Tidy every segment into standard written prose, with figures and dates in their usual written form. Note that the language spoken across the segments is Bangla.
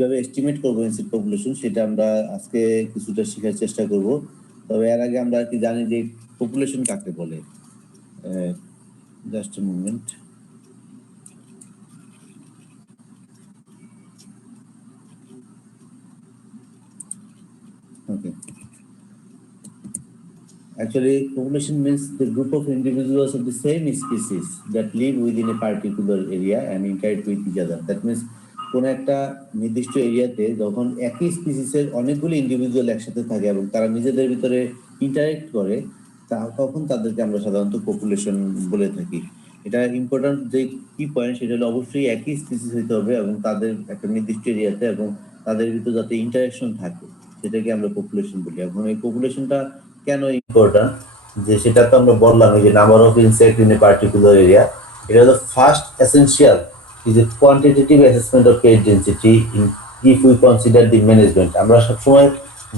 কিভাবে এস্টিমেট করব ইনসেক্ট পপুলেশন সেটা আমরা আজকে কিছুটা শেখার চেষ্টা করব। তবে এর আগে আমরা কি জানি যে পপুলেশন কাকে বলে। Just a moment. Okay. Actually, population means the group of individuals of the same species that live within a particular area and interact with each other. That means কোন একটা নির্দিষ্ট এরিয়াতে যখন একই স্পিসিসের অনেকগুলো ইন্ডিভিজুয়াল একসাথে থাকে এবং তারা নিজেদের ভিতরে ইন্টারেক্ট করে তখন তাদেরকে আমরা সাধারণত পপুলেশন বলে থাকি। এটা ইম্পর্টেন্ট যে কি পয়েন্ট সেটা হলো অবশ্যই একই স্পিসিস হইতে হবে এবং তাদের একটা নির্দিষ্ট এরিয়াতে এবং তাদের ভিতরে যাতে ইন্টারেকশন থাকে সেটাকে আমরা পপুলেশন বলি। এবং এই পপুলেশনটা কেন ইম্পর্টেন্ট যে সেটা তো আমরা বললাম যে number of insect in a particular area. এটা হলো first essential is a quantitative assessment of pest density if we consider the management. আমরা সবসময়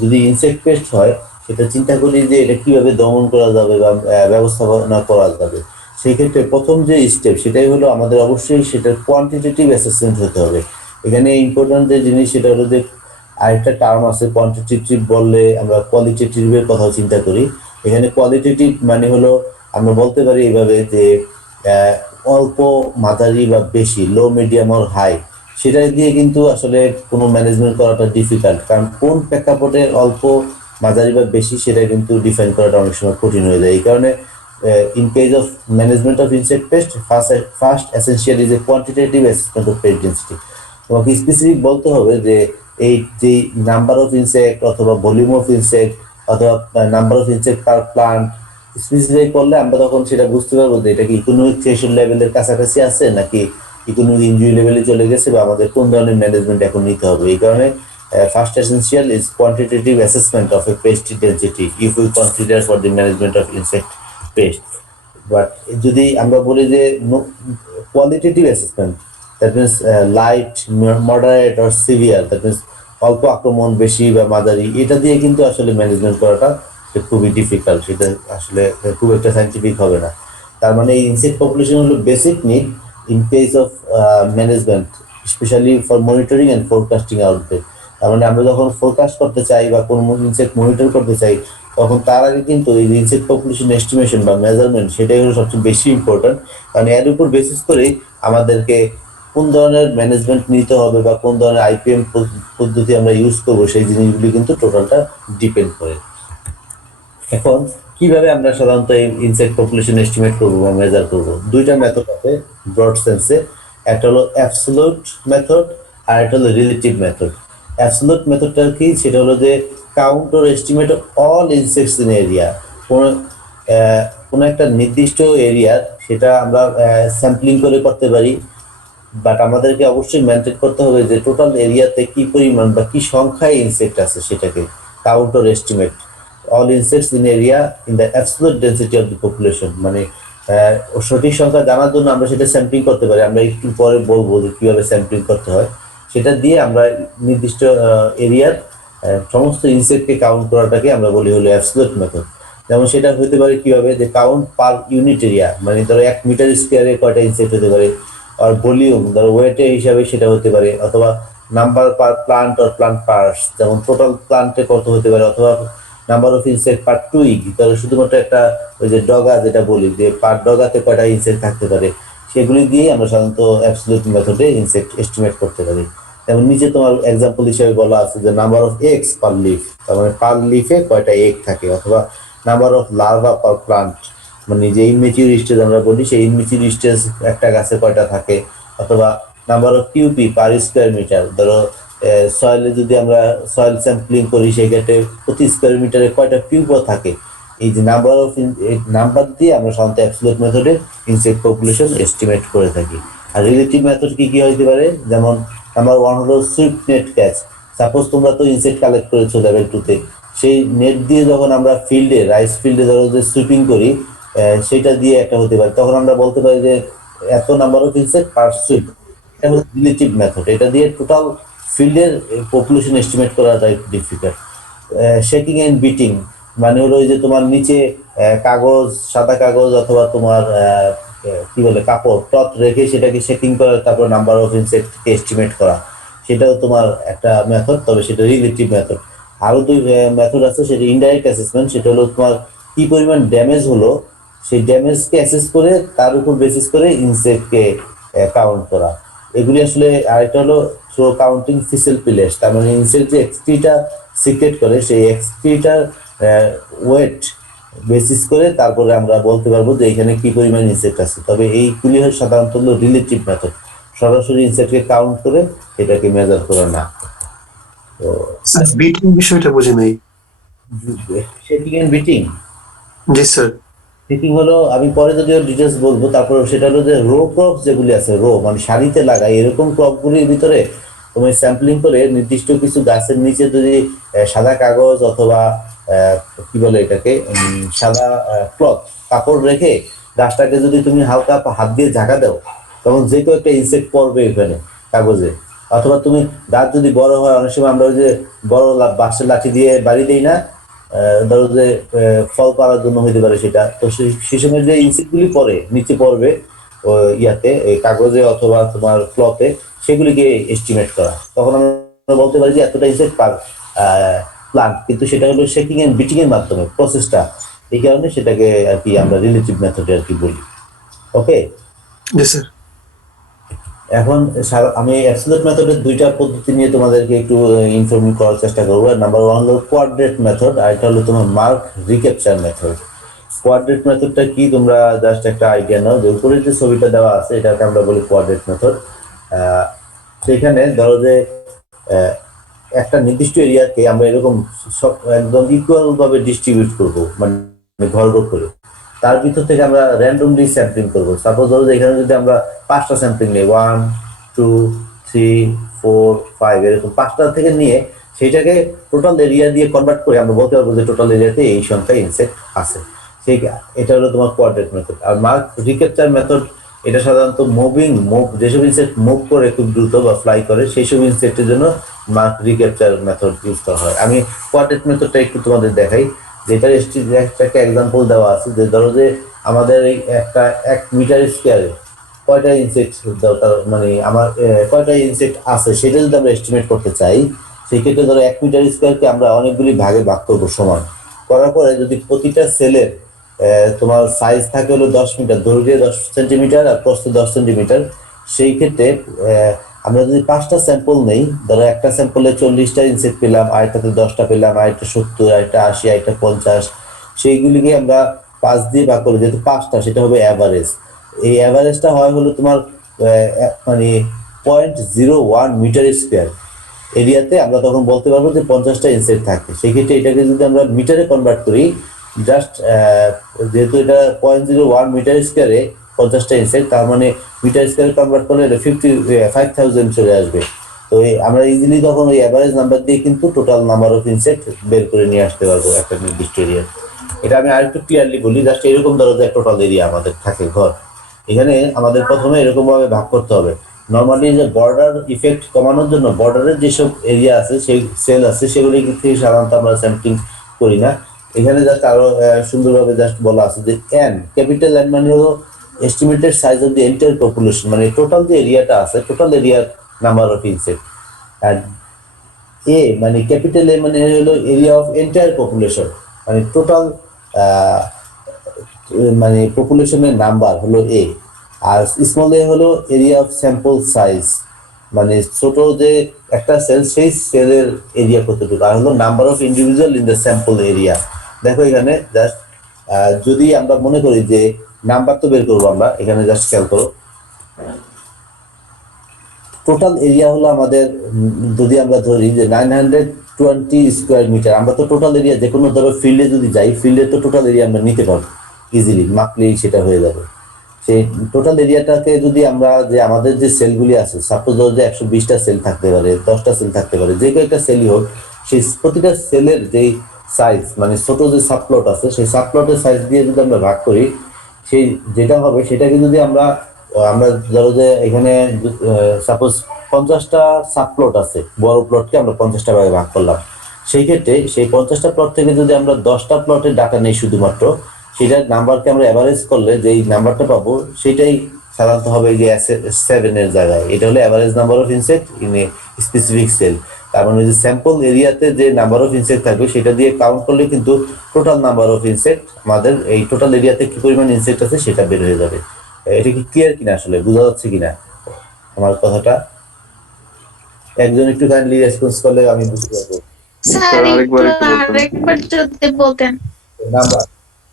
যদি ইনসেক্ট পেস্ট হয় সেটা চিন্তা করি যে এটা কিভাবে দমন করা যাবে বা ব্যবস্থাপনা করা যাবে। সেই ক্ষেত্রে প্রথম যে স্টেপ সেটাই হলো আমাদের অবশ্যই সেটার কোয়ান্টিটেটিভ অ্যাসেসমেন্ট হতে হবে। এখানে ইম্পর্টেন্ট যে জিনিস সেটা হলো যে আরেকটা টার্ম আছে কোয়ান্টিটেটিভ বললে আমরা কোয়ালিটেটিভের কথা চিন্তা করি। এখানে কোয়ালিটেটিভ মানে হলো আমরা বলতে পারি এইভাবে যে অল্প, মাঝারি বা বেশি, লো, মিডিয়াম অর হাই, সেটা দিয়ে কিন্তু আসলে কোনো ম্যানেজমেন্ট করাটা ডিফিকাল্ট। কারণ কোন প্রেক্ষাপটে অল্প, মাঝারি বা বেশি সেটা কিন্তু ডিফাইন করাটা অনেক সময় কঠিন হয়ে যায়। এই কারণে in case of management of insect pest, first essential is a quantitative assessment of pest density. তোমাকে স্পেসিফিক বলতে হবে যে এই যে নাম্বার অফ ইনসেক্ট অথবা ভলিউম অফ ইনসেক্ট অথবা number of insect per plant specify করলে আমরা তখন সেটা বুঝতে পারবো যে এটা কি ইকোনমিক থ্রেশহোল্ড লেভেলের কাছাকাছি আছে নাকি ইকোনমিক ইনজুরি লেভেলে চলে গেছে বা আমাদের কোন ধরনের ম্যানেজমেন্ট এখন নিতে হবে। এই কারণে first essential is quantitative assessment of a pest density if we consider for the management of insect pest. But যদি আমরা বলি যে qualitative assessment, that means light, moderate or severe, that means অল্প আক্রমণ, বেশি বা মাঝারি, এটা দিয়ে কিন্তু আসলে ম্যানেজমেন্ট করাটা খুবই ডিফিকাল্ট। সেটা আসলে খুব একটা সাইন্টিফিক হবে না। তার মানে এই ইনসেক্ট পপুলেশন হলো basic need in case of management, specially for monitoring and forecasting outbreak. তার মানে আমরা যখন ফোরকাস্ট করতে চাই বা কোনো ইনসেক্ট মনিটর করতে চাই তখন তার আগে কিন্তু এই ইনসেক্ট পপুলেশন এস্টিমেশন বা মেজারমেন্ট সেটাই হলো সবচেয়ে বেশি ইম্পর্টেন্ট। কারণ এর উপর বেসিস করেই আমাদেরকে কোন ধরনের ম্যানেজমেন্ট নিতে হবে বা কোন ধরনের আইপিএম পদ্ধতি আমরা ইউজ করবো সেই জিনিসগুলি কিন্তু টোটালটা ডিপেন্ড করে। এখন কিভাবে আমরা সাধারণত এই ইনসেক্ট পপুলেশন এস্টিমেট করবো বা মেজার করবো? দুইটা মেথড আছে ব্রড সেন্সে। একটা হলো অ্যাবসোলিউট মেথড আর একটা হলো রিলেটিভ মেথড। অ্যাবসোলিউট মেথডটা কি? সেটা হলো যে count or estimate of all insects in area. কোনো একটা নির্দিষ্ট এরিয়ার সেটা আমরা স্যাম্পলিং করে করতে পারি, বাট আমাদেরকে অবশ্যই মেনটেন করতে হবে যে টোটাল এরিয়াতে কি পরিমাণ বা কি সংখ্যায় ইনসেক্ট আছে সেটাকে count or estimate all insects in area in the absolute density of the population। মানে সঠিক সংখ্যা জানার জন্য আমরা সেটা স্যাম্পলিং করতে পারি। আমরা একটু পরে বলবো যে কিভাবে স্যাম্পলিং করতে হয়। সেটা দিয়ে আমরা নির্দিষ্ট এরিয়ার সমস্ত ইনসেক্টকে কাউন্ট করাটাকে আমরা বলি হলো অ্যাবসলিউট মেথড। যেমন সেটা হতে পারে কিভাবে যে কাউন্ট পার ইউনিট এরিয়া, মানে ধরো 1 মিটার স্কোয়ারে কয়টা ইনসেক্ট হতে পারে, আর ভলিউম ধরো ওয়েটের হিসাবে সেটা হতে পারে, অথবা number per plant or plant parts, যেমন টোটাল প্লান্টে কত হতে পারে, অথবা number of insect per twig, তাহলে শুধুমাত্র একটা ওই যে ডগা যেটা বলি যে পার ডগাতে কয়টা ইনসেক্ট থাকতে পারে, সেগুলি দিয়ে আমরা সাধারণত অ্যাবসলিউট মেথডে ইনসেক্ট এস্টিমেট করতে পারি। যেমন নিচে তোমার এক্সাম্পল হিসেবে বলা আছে যে number of eggs per leaf, তার মানে পার লিফে কয়টা এগ থাকে, অথবা number of larva per plant, মানে যে ইনমেচিউর স্টেজ আমরা বলি সেই ইনমেচিউর স্টেজ একটা গাছে কয়টা থাকে, অথবা number of pupae per square metre. ধরো সয়েলে যদি আমরা সয়েল স্যাম্পলিং করি সেক্ষেত্রে প্রতি স্কোয়ার মিটারে কয়টা পিউপা থাকে। এই যে নাম্বার দিয়ে আমরা সাধারণত অ্যাবসলিউট মেথডে ইনসেক্ট পপুলেশন এস্টিমেট করে থাকি। আর রিলেটিভ মেথড কি কি হতে পারে? যেমন নাম্বার 1 হলো সুইপ নেট ক্যাচ। সাপোজ তোমরা তো ইনসেক্ট কালেক্ট করেছো লেভেল 2-তে, সেই নেট দিয়ে যখন আমরা ফিল্ডে রাইস ফিল্ডে ধরো যে সুইপিং করি সেটা দিয়ে একটা হতে পারে, তখন আমরা বলতে পারি যে এত number of insect per sweep. এটা হলো রিলেটিভ মেথড। এটা দিয়ে টোটাল ফিল্ডের পপুলেশন এস্টিমেট করাটা ডিফিকাল্ট। শেকিং এন্ড বিটিং মানে হলো ওই যে তোমার নিচে কাগজ, সাদা কাগজ অথবা তোমার কি বলে কাপড় টপ রেখে সেটাকে শেকিং করা, তারপর নাম্বার অফ ইনসেক্ট এস্টিমেট করা। সেটাও তোমার একটা মেথড, তবে সেটা রিলেটিভ মেথড। আরো দুই মেথড আছে, সেটা ইনডাইরেক্ট অ্যাসেসমেন্ট। সেটা হলো তোমার কি পরিমাণ ড্যামেজ হলো সেই ড্যামেজকে অ্যাসেস করে তার উপর বেসিস করে ইনসেক্টকে কাউন্ট করা। এগুলি আসলে আরেকটা হলো থ্রো কাউন্টিং ফিসেল পিলেস, তার মানে ইনসেক্ট যে এক্সক্রিটা সিক্রেট করে সেই এক্সক্রিটার ওয়েট বেসিস করে তারপরে আমরা বলতে পারবো যে এখানে কি পরিমাণ ইনসেক্ট আছে। তবে এইগুলি হয় সাধারণত হলো রিলেটিভ মেথড, সরাসরি ইনসেক্টকে কাউন্ট করে এটাকে মেজার করা না। তো স্যার বিটিং বিষয়টা বুঝি নাই। শেকিং এন্ড বিটিং, জি স্যার। শেকিং হলো আমি পরে যদিও ডিটেলস বলবো। তারপর সেটা হলো যে রো ক্রপ যেগুলি আছে, রো মানে সারিতে লাগাই এরকম ক্রপগুলির ভিতরে তুমি স্যাম্পলিং করে নির্দিষ্ট কিছু গাছের নিচে যদি সাদা কাগজ অথবা কি বলে এটাকে সাদা ক্লথ কাপড় রেখে গাছটাকে যদি তুমি হালকা হাত দিয়ে ঝাঁকা দাও, তখন যে কেউ একটা ইনসেক্ট পড়বে এখানে কাগজে। অথবা তুমি গাছ যদি বড় হয়, অনেক সময় আমরা ওই যে বড় বাঁশের লাঠি দিয়ে বাড়ি দিই না, ধরো যে ফল পাড়ার জন্য হইতে পারে সেটা, তো সেই সময় যে ইনসেক্টগুলি পড়ে নিচে পড়বে ইয়াতে এই কাগজে অথবা তোমার ক্লথে, সেগুলিকে এস্টিমেট করা। তখন আমরা বলতে পারি যে এতটা ইনসেক্ট পার প্লান্ট, কিন্তু সেটা হলো শেকিং এন্ড বিটিং এর মাধ্যমে প্রসেসটা, এই কারণে সেটাকে আর কি আমরা রিলেটিভ মেথডে আর কি বলি। ওকে, জি স্যার। এখন আমি অ্যাবসলিউট মেথডের দুইটা পদ্ধতি নিয়ে তোমাদেরকে একটু ইনফর্ম করার চেষ্টা করবো। নাম্বার ওয়ান হলো কোয়াড্রেট মেথড, আর এটা হলো তোমার মার্ক রিক্যাপচার মেথড। কোয়াড্রেট মেথডটা কি তোমরা জাস্ট একটা আইডিয়া নাও, যে উপরে যে ছবিটা দেওয়া আছে এটাকে আমরা বলি কোয়াড্রেট মেথড। সেখানে ধরো যে একটা নির্দিষ্ট এরিয়াকে আমরা এরকম সব একদম ইকুয়াল ভাবে ডিস্ট্রিবিউট করবো, মানে ভরগোল করে তার ভিতর থেকে আমরা র্যান্ডমলি স্যাম্পলিং করবো। সাপোজ ধরো যে এখানে যদি আমরা 5টা স্যাম্পলিং নিই, 1 2 3 4 5 এরকম 5টা থেকে নিয়ে সেইটাকে টোটাল এরিয়া দিয়ে কনভার্ট করে আমরা বলতে পারবো যে টোটাল এরিয়াতে এই সংখ্যা ইনসেক্ট আছে। সেই এটা হলো তোমার কোয়াড্রেট মেথড। আর মার্ক রিক্যাপচার মেথড, এটা সাধারণত মুভ যেসব ইনসেক্ট মুভ করে খুব দ্রুত বা ফ্লাই করে সেই সব ইনসেক্টের জন্য মার্ক রিক্যাপচার মেথড ইউজ করা হয়। আমি কোয়াড্রেট মেথডটা একটু তোমাদের দেখাই, যেটা একটা এক্সাম্পল দেওয়া আছে। যে ধরো যে আমাদের এই একটা 1 মিটার স্কোয়ারে কয়টা ইনসেক্ট দরকার, মানে আমার কয়টা ইনসেক্ট আছে সেটা যদি আমরা এস্টিমেট করতে চাই, সেই ক্ষেত্রে ধরো 1 মিটার স্কোয়ারকে আমরা অনেকগুলি ভাগে ভাগ করবো সমান। করার পরে যদি প্রতিটা সেলের তোমার সাইজ থাকে হলো 10 মিটার, দৈর্ঘ্যে 10 সেন্টিমিটার আর প্রস্থে 10 সেন্টিমিটার, সেই ক্ষেত্রে আমরা যদি 5টা স্যাম্পল নেই, ধরো একটা স্যাম্পলে 40টা ইনসেক্ট পেলাম, আরেকটাতে 10টা পেলাম, আরেকটা 70, আরেকটা 80, আরেকটা 50, সেইগুলিকে আমরা 5 দিয়ে ভাগ করে, যেহেতু 5টা সেটা হবে অ্যাভারেজ। এই অ্যাভারেজটা হয় হলো তোমার মানে 0.01 মিটার স্কোয়ার এরিয়াতে আমরা তখন বলতে পারবো যে 50টা ইনসেক্ট থাকে। সেই ক্ষেত্রে এটাকে যদি আমরা মিটারে কনভার্ট করি, জাস্ট যেহেতু এটা 0.01 মিটার স্কোয়ারে 50টা ইনসেক্ট, তার মানে মিটার স্কোয়ারে কনভার্ট করলে এটা 55,000 চলে আসবে। তো আমরা ইজিলি তখন ওই অ্যাভারেজ নাম্বার দিয়ে কিন্তু টোটাল নাম্বার অফ ইনসেক্ট বের করে নিয়ে আসতে পারবো একটা নির্দিষ্ট এরিয়া। এটা আমি আরেকটু ক্লিয়ারলি বলি, জাস্ট এরকম ধরো যে টোটাল এরিয়া আমাদের থাকে ঘর, এখানে আমাদের প্রথমে এরকম ভাবে ভাগ করতে হবে। নর্মালি যে বর্ডার ইফেক্ট কমানোর জন্য বর্ডারের যেসব এরিয়া আছে, সেই সেল আছে, সেগুলি থেকে সাধারণত আমরা স্যাম্পলিং করি না। এখানে জাস্ট আরো সুন্দরভাবে জাস্ট বলা আছে যে এন, ক্যাপিটাল এন মানে হলো estimated size of the entire population, মানে টোটাল যে এরিয়াটা আছে টোটাল এরিয়ার নাম্বার অফ ইনসেক্ট। আর এ মানে ক্যাপিটাল এ মানে হলো এরিয়া অফ এন্টায়ার পপুলেশন, মানে টোটাল মানে পপুলেশনের নাম্বার হলো এ। আর স্মল এ হলো এরিয়া অফ স্যাম্পল সাইজ, মানে ছোট যে একটা সেল সেই সেলের এরিয়া কতটুকু। আর হলো number of individual in the sample area. দেখো এখানে জাস্ট যদি আমরা মনে করি যে নাম্বার তো বের করবো আমরা, এখানে জাস্ট খেয়াল করো টোটাল এরিয়া হলো আমাদের, যদি আমরা ধরি যে 920 স্কোয়ার মিটার, আমরা তো টোটাল এরিয়া যে কোনো ধরো ফিল্ডে যদি যাই, ফিল্ডে তো টোটাল এরিয়া আমরা নিতে পারবো ইজিলি, মাপলেই সেটা হয়ে যাবে। সেই টোটাল এরিয়াটাকে যদি আমরা যে আমাদের যে সেলগুলি আছে, সাপোজ ধরো যে 120টা সেল থাকতে পারে, 10টা সেল থাকতে পারে, যে কোনো একটা সেলই হোক, সেই প্রতিটা সেলের যেই সাইজ মানে ছোট যে সাবপ্লট আছে সেই সাবপ্লটের সাইজ দিয়ে যদি আমরা ভাগ করি, সেই যেটা হবে সেটাকে যদি আমরা আমরা ধরো যে এখানে সাপোজ 50টা সাবপ্লট আছে, বড় প্লটকে আমরা 50টা ভাগে ভাগ করলাম। সেই ক্ষেত্রে সেই 50টা প্লট থেকে যদি আমরা 10টা প্লটের ডাটা নেই শুধুমাত্র, সেটার নাম্বারকে আমরা অ্যাভারেজ করলে যেই নাম্বারটা পাবো সেটাই সাধারণত হবে এই যে 7 এর জায়গায়। এটা হলো average number of insect in a specific cell. তার মানে যে স্যাম্পল এরিয়াতে যে নাম্বার অফ ইনসেক্ট থাকবে সেটা দিয়ে কাউন্ট করলে কিন্তু টোটাল নাম্বার অফ ইনসেক্ট আমাদের এই টোটাল এরিয়াতে কি পরিমাণ ইনসেক্ট আছে সেটা বের হয়ে যাবে। এটা কি ক্লিয়ার কিনা, আসলে বোঝা যাচ্ছে কিনা আমার কথাটা? একজন একটু কাইন্ডলি রেসপন্স করলে আমি বুঝতে পারবো। স্যার আরেকবার একটু একটু বলতেন। আরেকবার যদি বলতেন। নাম্বার,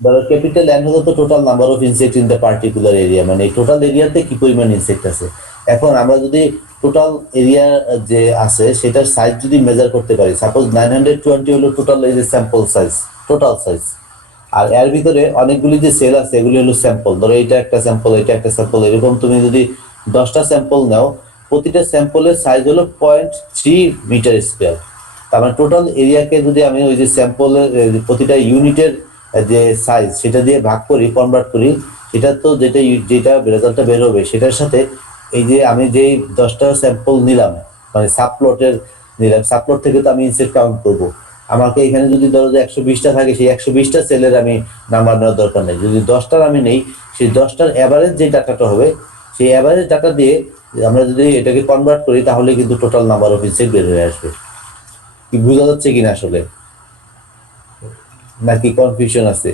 ধরো ক্যাপিটাল এন হলো তো total number of insect in the particular area, মানে এই টোটাল এরিয়াতে কি পরিমাণ ইনসেক্ট আছে। এখন আমরা যদি টোটাল এরিয়া যে আছে সেটার সাইজ যদি মেজার করতে পারি, সাপোজ 920 হলো টোটাল এই যে স্যাম্পল সাইজ, টোটাল সাইজ। আর এর ভিতরে অনেকগুলি যে সেল আছে এগুলি হলো স্যাম্পল। ধরো এটা একটা স্যাম্পল, এটা একটা স্যাম্পল, এরকম তুমি যদি 10টা স্যাম্পল নাও, প্রতিটা স্যাম্পলের সাইজ হলো 0.3 মিটার স্কোয়ার। তার মানে টোটাল এরিয়াকে যদি আমি ওই যে স্যাম্পলের প্রতিটা ইউনিটের যে সাইজ সেটা দিয়ে ভাগ করি, কনভার্ট করি, সেটা তো যেটা যেটা রেজাল্টটা বের হবে সেটার সাথে এই যে আমি যেই 10টা স্যাম্পল নিলাম, মানে সাবপ্লটের নিলাম, সাবপ্লট থেকে তো আমি ইনসেক্ট কাউন্ট করবো। আমাকে এখানে যদি ধরো যে 120টা থাকে, সেই 120টা সেলের আমি নাম্বার নেওয়ার দরকার নেই। যদি 10টার আমি নেই, সেই 10টার অ্যাভারেজ যে ডাটাটা হবে সেই অ্যাভারেজ ডাটা দিয়ে আমরা যদি এটাকে কনভার্ট করি তাহলে কিন্তু টোটাল নাম্বার অফ ইনসেক্ট বের হয়ে আসবে। কি বোঝা যাচ্ছে কিনা আসলে, নাকি কনফিউশন আছে?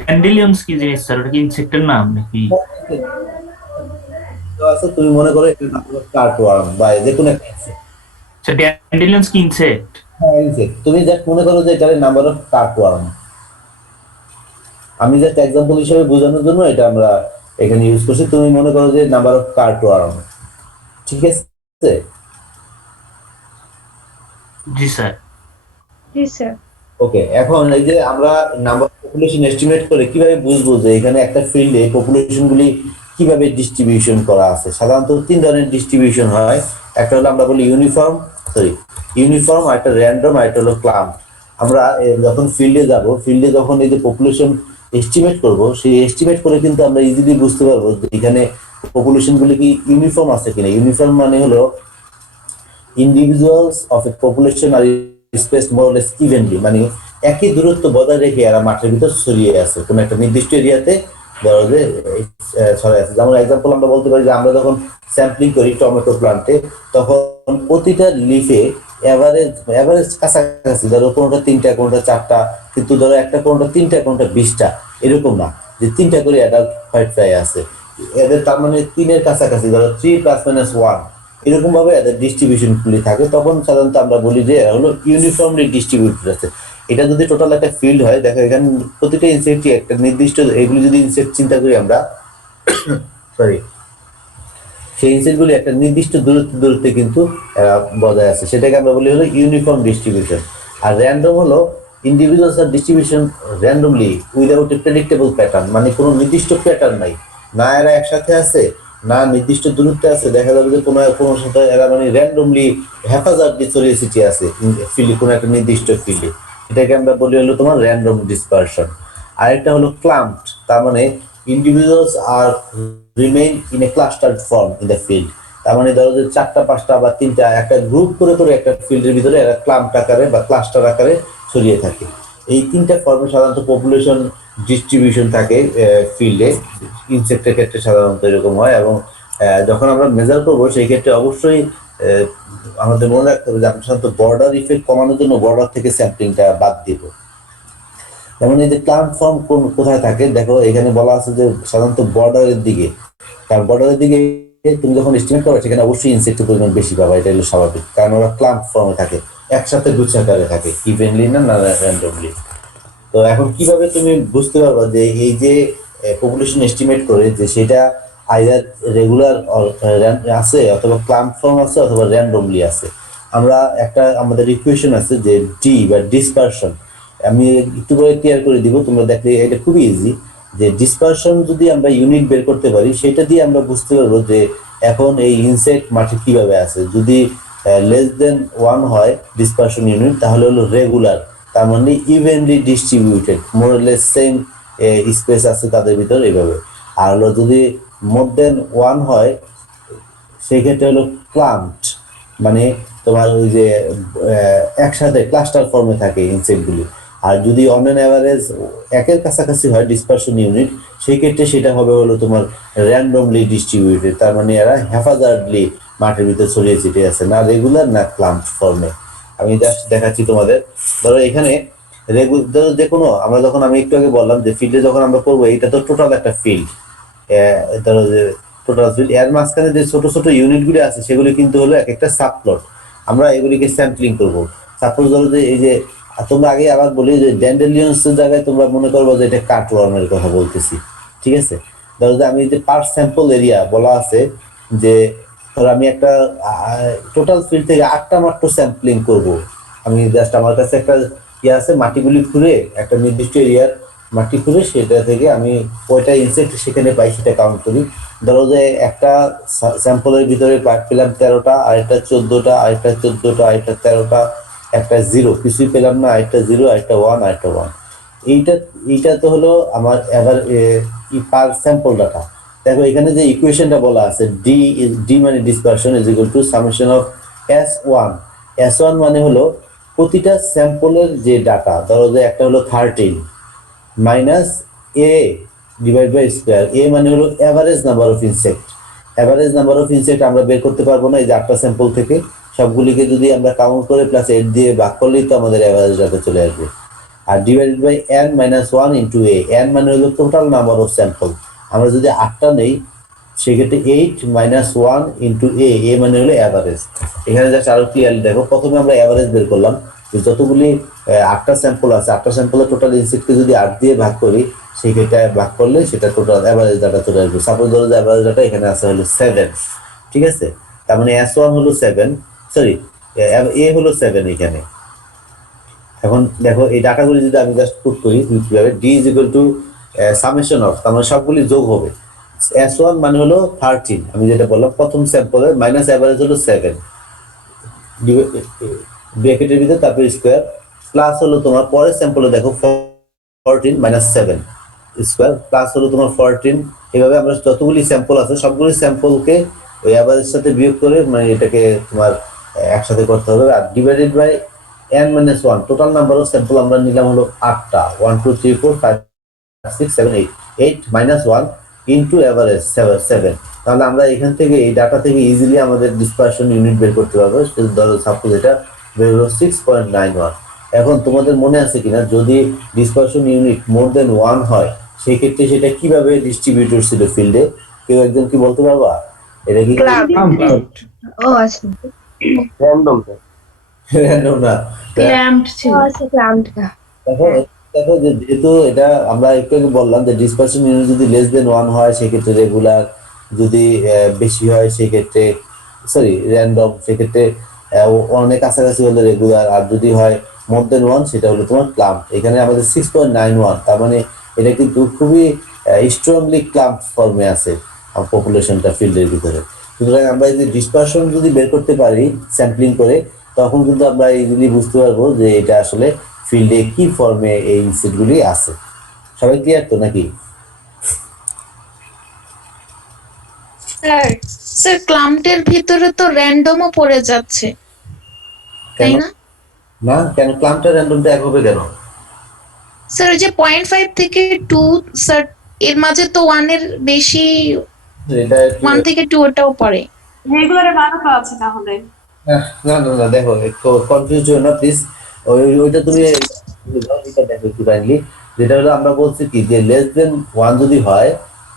ড্যান্ডেলিয়ন্স কি জিনিস স্যার? ওটা কি ইনসেক্টের নাম নাকি? তো আছে, তুমি মনে করো এটা কার্টওয়ার্ম বা যে কোনো একটা insect। আচ্ছা, ড্যান্ডেলিয়ন্স কি ইনসেক্ট? হ্যাঁ, insect। তুমি জাস্ট মনে করো যে এটার নাম্বার অফ কার্টওয়ার্ম। আমি জাস্ট এক্সাম্পল হিসেবে বোঝানোর জন্য এটা আমরা এখানে ইউজ করছি। তুমি মনে করো যে নাম্বার অফ কার্টওয়ার্ম, ঠিক আছে? জি স্যার। জি স্যার। ওকে, এখন এই যে আমরা নাম্বার পপুলেশন এস্টিমেট করে কিভাবে বুঝবো যে এখানে একটা ফিল্ডে পপুলেশন গুলি কিভাবে ডিস্ট্রিবিউশন করা আছে। সাধারণত 3 ধরনের ডিস্ট্রিবিউশন হয়। একটা হলো আমরা বলি ইউনিফর্ম, আর একটা র্যান্ডম, আর একটা হলো ক্লাম্প। আমরা যখন ফিল্ডে যাব, ফিল্ডে যখন এই যে পপুলেশন এস্টিমেট করব, সেই এস্টিমেট করে কিন্তু আমরা ইজিলি বুঝতে পারবো যে এখানে পপুলেশন গুলি কি ইউনিফর্ম আছে কিনা। ইউনিফর্ম মানে হলো individuals of a population are spaced more or less evenly, মানে একই দূরত্ব বজায় রেখে এরা মাঠের ভিতর ছড়িয়ে আছে কোন একটা নির্দিষ্ট এরিয়াতে। ধরো যে ছড়িয়ে আছে, যেমন এক্সাম্পল আমরা বলতে পারি যে আমরা যখন স্যাম্পলিং করি টমেটো প্লান্টে, তখন প্রতিটা লিফে এভারেজ কাছাকাছি, ধরো কোনোটা 3টা, কোনোটা 4টা, কিন্তু ধরো একটা কোনোটা 3টা, কোনোটা 20টা, এরকম না যে 3টা করে অ্যাডাল্ট হোয়াইট ফ্লাই আছে। এদের তার মানে 3-এর কাছাকাছি, ধরো 3 ± 1, এরকম ভাবে এদের ডিস্ট্রিবিউশন গুলি থাকে। তখন সাধারণত আমরা বলি যে এরা হলো ইউনিফর্মলি ডিস্ট্রিবিউটেড আছে। এটা যদি টোটাল একটা ফিল্ড হয়, দেখো এখানে প্রতিটা ইনসেক্টই একটা নির্দিষ্ট, এগুলি যদি ইনসেক্ট চিন্তা করি আমরা, সরি, সেই ইনসেক্টগুলি একটা নির্দিষ্ট দূরত্বে কিন্তু বজায় আছে, সেটাকে আমরা বলি হলো ইউনিফর্ম ডিস্ট্রিবিউশন। আর র্যান্ডম হলো individuals are distribution randomly without a predictable pattern, মানে কোনো নির্দিষ্ট প্যাটার্ন নাই, না এরা একসাথে আছে না নির্দিষ্ট দূরত্বে আছে। দেখা যাবে যে কোনো সাথে এরা মানে র্যান্ডমলি হ্যাফাজার্ডলি ছড়িয়ে ছিটিয়ে আছে ফিল্ডে, কোনো একটা নির্দিষ্ট ফিল্ডে। এটাকে আমরা বলি হলো তোমার র্যান্ডম ডিসপারশন। আরেকটা হলো ক্লাম্পড, তার মানে individuals are remain in a clustered form in the field. তার মানে ধরো যে 4টা 5টা বা 3টা একটা গ্রুপ করে করে একটা ফিল্ডের ভিতরে এরা ক্লাম্প আকারে বা ক্লাস্টার আকারে ছড়িয়ে থাকে। এই 3টা ফর্মে সাধারণত পপুলেশন ডিস্ট্রিবিউশন থাকে ফিল্ডে। ইনসেক্টের ক্ষেত্রে সাধারণত এরকম হয়। এবং যখন আমরা মেজার করবো সেই ক্ষেত্রে অবশ্যই আমাদের মনে রাখতে হবে যে আমরা সাধারণত বর্ডার ইফেক্ট কমানোর জন্য বর্ডার থেকে স্যাম্পলিংটা বাদ দিব। যেমন এই যে ক্লাম্প ফর্ম কোথায় থাকে, দেখো এখানে বলা আছে যে সাধারণত বর্ডারের দিকে। কারণ বর্ডারের দিকে তুমি যখন এস্টিমেট করো সেখানে অবশ্যই ইনসেক্টের পরিমাণ বেশি পাবা, এটা হলো স্বাভাবিক, কারণ ওরা ক্লাম্প ফর্মে থাকে, একসাথে গুচ্ছাকারে থাকে, ইভেনলি না র্যান্ডমলি। তো এখন কিভাবে তুমি বুঝতে পারবা যে এই যে পপুলেশন এস্টিমেট করে যে সেটা আইদার রেগুলার আছে অথবা ক্লাম্প ফর্ম আছে অথবা র্যান্ডমলি আছে। আমরা একটা আমাদের ইকুয়েশন আছে যে ডি বা ডিসপারশন, আমি একটু করে ক্লিয়ার করে দিব, তোমরা দেখলে এটা খুবই ইজি। যে ডিসপারশন যদি আমরা ইউনিট বের করতে পারি সেটা দিয়ে আমরা বুঝতে পারবো যে এখন এই ইনসেক্ট মাঠে কিভাবে আছে। যদি লেস দেন 1 হয় ডিসপারশন ইউনিট, তাহলে হলো রেগুলার, তার মানে ইভেনলি ডিস্ট্রিবিউটেড, মোর লেস সেম স্পেস আছে তাদের ভিতর এইভাবে। আর হলো যদি মোর দেন 1 হয় সেই ক্ষেত্রে হলো ক্লাম্পড, মানে তোমার ওই যে একসাথে ক্লাস্টার ফর্মে থাকে ইনসেক্টগুলি। আর যদি অন অ্যান অ্যাভারেজ একের কাছাকাছি হয় ডিসপারশন ইউনিট, সেই ক্ষেত্রে সেটা হবে হলো তোমার র্যান্ডমলি ডিস্ট্রিবিউটেড, তার মানে এরা হ্যাফাজার্ডলি মাঠের ভিতরে ছড়িয়ে ছিটিয়ে আছে, না রেগুলার না ক্লাম্প ফর্মে। আমি জাস্ট দেখাচ্ছি তোমাদের। ধরো এখানে ধরো যে কোনো আমরা যখন আমি একটু আগে বললাম যে ফিল্ডে যখন আমরা করবো, এটা তো টোটাল একটা ফিল্ড, ধরো যে টোটাল ফিল্ড, এর মাঝখানে যে ছোট ছোট ইউনিটগুলি আছে সেগুলি কিন্তু হলো এক একটা সাবপ্লট। আমরা এগুলিকে স্যাম্পলিং করবো। সাপোজ ধরো যে এই যে তোমরা আগে আবার বলি যে ড্যান্ডেলিয়ন্স এর জায়গায় তোমরা মনে করবো যে এটা কাটওয়ার্মের কথা বলতেছি, ঠিক আছে। ধরো যে আমি যে পার স্যাম্পল এরিয়া বলা আছে যে ধরো আমি একটা টোটাল ফিল্ড থেকে 8টা মাত্র স্যাম্পলিং করব। আমি জাস্ট আমার কাছে একটা ইয়ে আছে, মাটিগুলি খুঁড়ে একটা নির্দিষ্ট এরিয়ার মাটি খুঁড়ে সেটা থেকে আমি কয়টা ইনসেক্ট সেখানে পাই সেটা কাউন্ট করি। ধরো যে একটা স্যাম্পলের ভিতরে পেলাম 13টা, আরেকটা 14টা, আরেকটা 14টা, আরেকটা 13টা, একটা 0 কিছুই পেলাম না, আরেকটা 0, আরেকটা 1, আরেকটা 1। এইটা তো হলো আমার এবার পার স্যাম্পল ডাটা। দেখো এখানে যে ইকুয়েশনটা বলা আছে ডি মানে dispersion is equal to summation of S1 মানে হলো প্রতিটা স্যাম্পলের যে ডাটা, ধরো যে একটা হলো 13 minus A divide by square. A মানে হলো average number of insect. Average number of insect আমরা বের করতে পারবো না, এই যে 8টা স্যাম্পল থেকে সবগুলিকে যদি আমরা কাউন্ট করে প্লাস 8 দিয়ে ভাগ করলেই তো আমাদের অ্যাভারেজ ডাটা চলে আসবে। আর divided by n minus 1 into A, n মানে হলো টোটাল নাম্বার অফ স্যাম্পল। আমরা যদি 8টা নেই সেক্ষেত্রে 8 মাইনাস 1 ইন্টু এ মানে হলো অ্যাভারেজ। এখানে জাস্ট আরো ক্লিয়ারলি দেখো, প্রথমে আমরা অ্যাভারেজ বের করলাম, যতগুলি 8টা স্যাম্পল আছে 8টা স্যাম্পলের টোটাল ইনসেক্টকে যদি 8 দিয়ে ভাগ করি সেই ক্ষেত্রে ভাগ করলে সেটা টোটাল অ্যাভারেজ ডাটা চলে আসবে। সাপোজ ধরো যে অ্যাভারেজ ডাটা এখানে আছে হলো 7, ঠিক আছে। তার মানে S1 হলো 7, সরি এ হলো 7 এখানে। এখন দেখো এই ডাটাগুলি যদি আমি জাস্ট পুট করি কিভাবে, D is equal to summation of, তার মানে সবগুলি যোগ হবে। S1 মানে হলো 13, আমি যেটা বললাম প্রথম স্যাম্পলে, মাইনাস অ্যাভারেজ হলো 7 ব্র্যাকেটের ভিতরে, তারপরে স্কোয়ার, প্লাস হলো তোমার পরের স্যাম্পলে দেখো 14 মাইনাস 7 স্কোয়ার, প্লাস হলো তোমার 14। এভাবে আমরা যতগুলি স্যাম্পল আছে সবগুলি স্যাম্পলকে ওই অ্যাভারেজের সাথে বিয়োগ করে মানে এটাকে তোমার একসাথে করতে হবে। আর divided by n minus 1, total number of sample আমরা নিলাম হলো 8টা, 1 2 3 4 5 6 7 8, 8 মাইনাস 1 ইন্টু অ্যাভারেজ 7। তাহলে আমরা এখান থেকে এই ডাটা থেকে ইজিলি আমাদের ডিসপারশন ইউনিট বের করতে পারবো। ধরো সাপোজ এটা বের হলো 6.91। এখন তোমাদের মনে আছে কিনা, যদি ডিসপারশন ইউনিট মোর দেন 1 হয় সেই ক্ষেত্রে সেটা কিভাবে ডিস্ট্রিবিউটেড ছিল ফিল্ডে, কেউ একজন কি বলতে পারবা? এটা কি ও আচ্ছা, র্যান্ডম না? ক্ল্যাম্পড ছিল। আচ্ছা, ক্ল্যাম্পড। দেখো দেখো যে যেহেতু এটা আমরা একটু আগে বললাম যে ডিসপারশন ইউনিট যদি লেস দেন 1 হয় সেক্ষেত্রে রেগুলার, যদি বেশি হয় সেক্ষেত্রে সরি র্যান্ডম, সেক্ষেত্রে অনেক কাছাকাছি হলে রেগুলার, আর যদি হয় মোর দেন 1 সেটা হলো তোমার ক্লাম্প। এখানে আমাদের 6.91, তার মানে এটা কিন্তু খুবই স্ট্রংলি ক্লাম্প ফর্মে আছে পপুলেশনটা ফিল্ডের ভিতরে। সুতরাং আমরা যদি ডিসপারশন যদি বের করতে পারি স্যাম্পলিং করে, তখন কিন্তু আমরা ইজিলি বুঝতে পারবো যে এটা আসলে ফিল্ডে কি ফর্মে এই ইনসেক্টগুলি আছে। সবাই ক্লিয়ার তো নাকি? স্যার ক্লাম্পটের ভিতরে তো র্যান্ডমও পড়ে যাচ্ছে, তাই না? না, কেন ক্লাম্পটা র্যান্ডমটা এক হবে কেন? স্যার ওই যে 0.5 থেকে 2, স্যার এর মাঝে তো 1 এর বেশি, এটা 1 থেকে 2 ওটাও পড়ে। রেগুলারে বানানো আছে তাহলে। না না না, দেখো একটু কনফিউজ হও না প্লিজ। ওইটা তুমি এটা দেখো একটু কাইন্ডলি। যেটা হলো আমরা বলছি কি যে লেস দেন 1 যদি হয়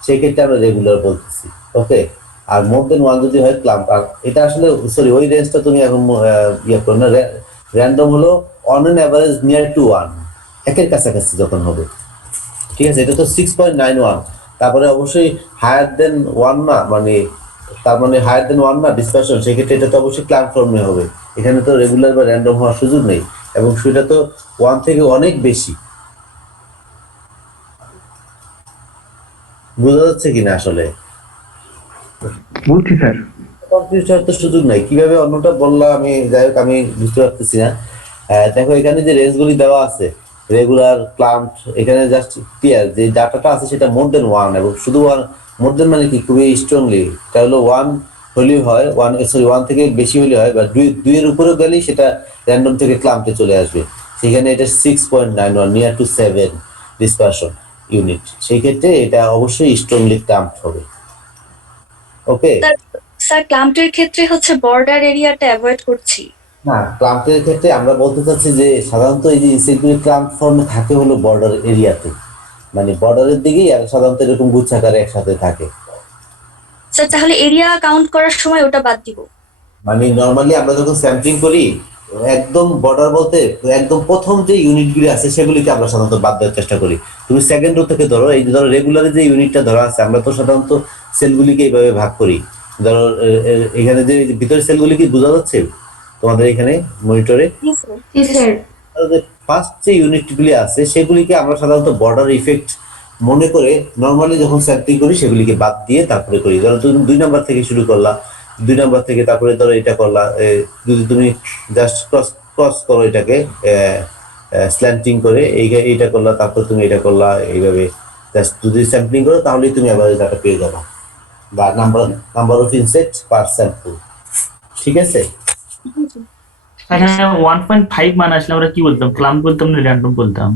সেক্ষেত্রে আমরা রেগুলার বলতেছি, ওকে। আর মোর দেন 1 যদি হয় ক্লাম্প। আর এটা আসলে সরি ওই রেঞ্জটা তুমি এখন ইয়ে করো না। র্যান্ডম হলো on an average near to 1, একের কাছাকাছি যখন হবে, ঠিক আছে। এটা তো 6.91, তারপরে অবশ্যই হায়ার দেন 1 না, মানে তার মানে হায়ার দেন 1 না ডিসপারশন, সেক্ষেত্রে এটা তো অবশ্যই ক্লাম্প ফর্মে হবে। এখানে তো রেগুলার বা র্যান্ডম হওয়ার সুযোগ নেই, এবং সেটা তো 1 থেকে অনেক বেশি। বোঝা যাচ্ছে কিনা আসলে? বুঝছি স্যার। কনফিউজ হওয়ার তো সুযোগ নাই, কিভাবে অন্যটা বললাম আমি, যাই হোক আমি বুঝতে পারতেছি না। দেখো এখানে যে রেঞ্জগুলি দেওয়া আছে রেগুলার ক্লাম্প, এখানে জাস্ট ক্লিয়ার যে ডাটাটা আছে সেটা মোর দেন 1, এবং শুধু 1 মোর দেন মানে কি খুবই স্ট্রংলি, এটা হলো 1 হলেই হয়, 1 থেকে বেশি হলে হয়, বা 2 এর উপরে গেলেই সেটা র্যান্ডম থেকে ক্লাম্পে চলে আসবে। সেখানে এটা 6.91 নিয়ার টু 7 ডিসপারশন ইউনিট, সেই ক্ষেত্রে এটা অবশ্যই স্ট্রংলি ক্লাম্পড হবে। ওকে, স্যার ক্লাম্পের ক্ষেত্রে হচ্ছে বর্ডার এরিয়াটা অ্যাভয়েড করছি। না ক্লাম্পের ক্ষেত্রে আমরা বলতে চাচ্ছি যে সাধারণত এই যে ইনসেক্টগুলি ক্লাম্প ফর্মে থাকে হলো বর্ডার এরিয়াতে, মানে বর্ডারের দিকেই আর সাধারণত এরকম গুচ্ছাকারে একসাথে থাকে। স্যার তাহলে এরিয়া কাউন্ট করার সময় ওটা বাদ দিব। মানে নর্মালি আমরা যখন স্যাম্পলিং করি একদম বর্ডার বলতে একদম প্রথম যে ইউনিটগুলি আছে সেগুলিকে আমরা সাধারণত বাদ দেওয়ার চেষ্টা করি। তুমি সেকেন্ড রো থেকে ধরো, এই ধরো রেগুলারে যে ইউনিটটা ধরা আছে আমরা তো সাধারণত সেলগুলিকে এইভাবে ভাগ করি। ধরো এখানে যে ভিতরের সেলগুলি কি বোঝা যাচ্ছে তোমাদের এখানে মনিটরে? ফার্স্ট যে ইউনিটগুলি আছে সেগুলিকে আমরা সাধারণত বর্ডার ইফেক্ট মনে করে নর্মালি যখন স্যাম্পলিং করি সেগুলিকে বাদ দিয়ে তারপরে করি। ধরো তুমি 2 নাম্বার থেকে শুরু করলা, 2 নাম্বার থেকে তারপরে ধরো এটা করলা, যদি তুমি জাস্ট ক্রস করো এটাকে স্ল্যান্টিং করে এইটা করলা, তারপর তুমি এটা করলা, এইভাবে জাস্ট যদি স্যাম্পলিং করো তাহলেই তুমি আবার ডাটা পেয়ে যাবে, বা number of insect per sample. ঠিক আছে, এখানে 1.5 মান আসলে আমরা কি বলতাম, ক্লাম্প বলতাম না র্যান্ডম বলতাম?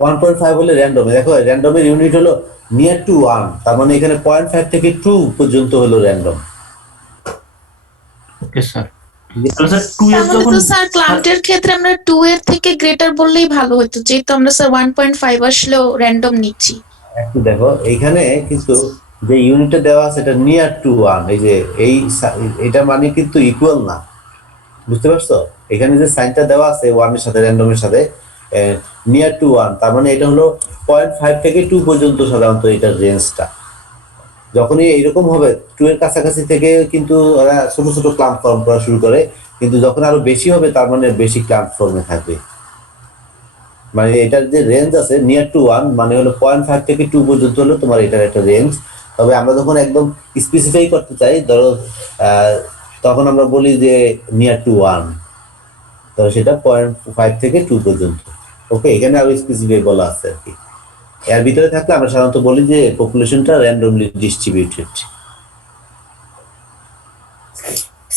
1.5 হলে র্যান্ডম। দেখো র্যান্ডমের ইউনিট হলো নিয়ার টু 1, তার মানে এখানে 0.5 থেকে 2 পর্যন্ত হলো র্যান্ডম। Okay sir. তাহলে স্যার 2 এর তাহলে যখন তো স্যার ক্লাম্পের ক্ষেত্রে আমরা 2 এর থেকে গ্রেটার বললেই ভালো হতো, যেহেতু আমরা স্যার 1.5 আসলেও র্যান্ডম নিচ্ছি। একটু দেখো এইখানে কিন্তু যে ইউনিটটা দেওয়া আছে এটা নিয়ার টু 1, এই যে এটা মানে কিন্তু ইকুয়াল না, বুঝতে পারছো? এখানে যে সাইনটা দেওয়া আছে 1 এর সাথে র্যান্ডমের সাথে নিয়ার টু 1, তার মানে এটা হলো 0.5 থেকে 2 পর্যন্ত সাধারণত এটার রেঞ্জটা। যখনই এইরকম হবে 2 এর কাছাকাছি থেকে কিন্তু ছোট ছোট ক্লাম্প ফর্ম করা শুরু করে, কিন্তু যখন আরো বেশি হবে তার মানে বেশি ক্লাম্প ফর্মে থাকবে। মানে এটার যে রেঞ্জ আছে নিয়ার টু 1 মানে হলো 0.5 থেকে 2 পর্যন্ত হলো তোমার এটার একটা রেঞ্জ। তবে আমরা যখন একদম স্পেসিফাই করতে চাই, ধরো তখন আমরা বলি যে নিয়ার টু 1, ধরো সেটা 0.5 থেকে 2 পর্যন্ত। ওকে, এখানে আরো স্পেসিফাই বলা আছে আর কি। এর ভিতরে থাকলে আমরা সাধারণত বলি যে পপুলেশনটা র্যান্ডমলি ডিস্ট্রিবিউটেড।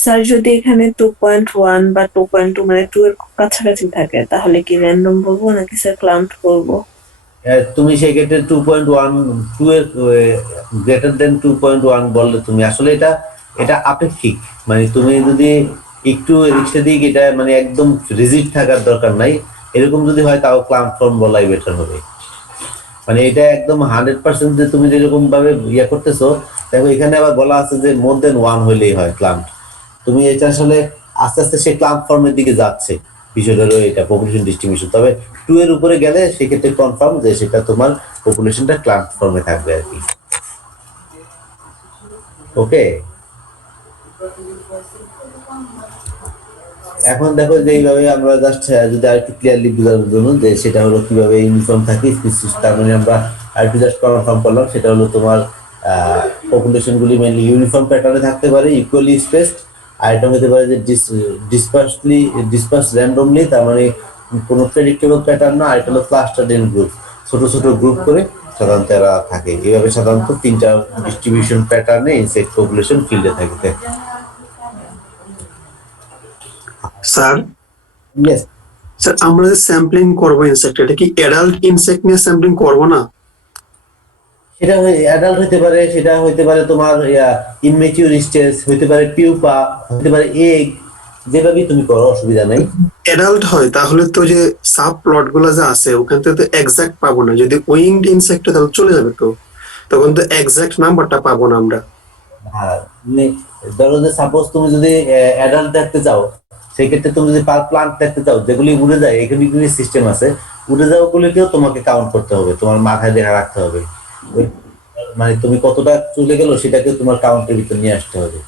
স্যার যদি এখানে 2.1 বা 2.2 মানে 2 এর কাছাকাছি থাকে তাহলে কি র্যান্ডম বলবো নাকি স্যার ক্লাম্প বলবো? তুমি সেই ক্ষেত্রে 2.1 2 এর গ্রেটার দেন 2.1 বললে তুমি আসলে এটা আপেক্ষিক, মানে তুমি যদি একটু রিক্সা দিক এটা মানে একদম রিজিড থাকার দরকার নাই, এরকম যদি হয় তাও ক্লাম্প ফর্ম বলাই বেটার হবে। মানে এটা একদম 100% যে তুমি যেরকম ভাবে করতেছো, দেখো এখানে আবার বলা আছে যে মোর দেন 1 হইলেই হয় ক্লাম্প। তুমি এটা আসলে আস্তে আস্তে সেই ক্লাম্প ফর্মের দিকে যাচ্ছে, বিষয়টা হলো এটা পপুলেশন ডিস্ট্রিবিউশন। তবে 2 এর উপরে গেলে সেক্ষেত্রে কনফার্ম যে সেটা তোমার পপুলেশনটা ক্লাম্প ফর্মে থাকবে আর কি। ওকে, এখন দেখো যে এইভাবে আমরা জাস্ট যদি আরেকটু ক্লিয়ারলি বোঝানোর জন্য যে সেটা হলো কিভাবে ইউনিফর্ম থাকে স্পিসিস, তার মানে আমরা আরেকটু জাস্ট কনফার্ম করলাম সেটা হলো তোমার পপুলেশনগুলি মেইনলি ইউনিফর্ম প্যাটার্নে থাকতে পারে, ইকুয়ালি স্পেসড। আর এটা হতে পারে যে ডিসপার্স র্যান্ডমলি, তার মানে কোনো প্রেডিক্টেবল প্যাটার্ন না। আর এটা হলো ক্লাস্টারড ইন গ্রুপ, ছোট ছোট গ্রুপ করে সাধারণত এরা থাকে। এইভাবে সাধারণত 3টা ডিস্ট্রিবিউশন প্যাটার্নে ইনসেক্ট পপুলেশন ফিল্ডে থাকে। স্যার ইয়েস স্যার আমরা যে স্যাম্পলিং করবো ইনসেক্ট, এটা কি অ্যাডাল্ট ইনসেক্ট নিয়ে স্যাম্পলিং করবো না? সেটা অ্যাডাল্ট হতে পারে, সেটা হতে পারে তোমার ইমমেচিউর স্টেজ, হতে পারে পিউপা, হতে পারে এগ, যেভাবেই তুমি করো অসুবিধা নেই। অ্যাডাল্ট হয় তাহলে তো যে সাব প্লট গুলো যে আছে ওখান থেকে তো এক্সাক্ট পাবো না। যদি উইংড ইনসেক্ট তাহলে চলে যাবে, তো তখন তো এক্সাক্ট নাম্বারটা পাবো না আমরা। হ্যাঁ, ধরো যে সাপোজ তুমি যদি অ্যাডাল্ট দেখতে চাও, সেক্ষেত্রে তুমি যদি পার প্লান্ট দেখতে চাও যেগুলি উড়ে যায়, এখানে সিস্টেম আছে, উড়ে যাওয়াগুলিকেও তোমাকে কাউন্ট করতে হবে, তোমার মাথায় দেখা রাখতে হবে। মানে তুমি কতটা চলে গেল সেটাকে তোমার কাউন্টের ভিতর নিয়ে আসতে হবে।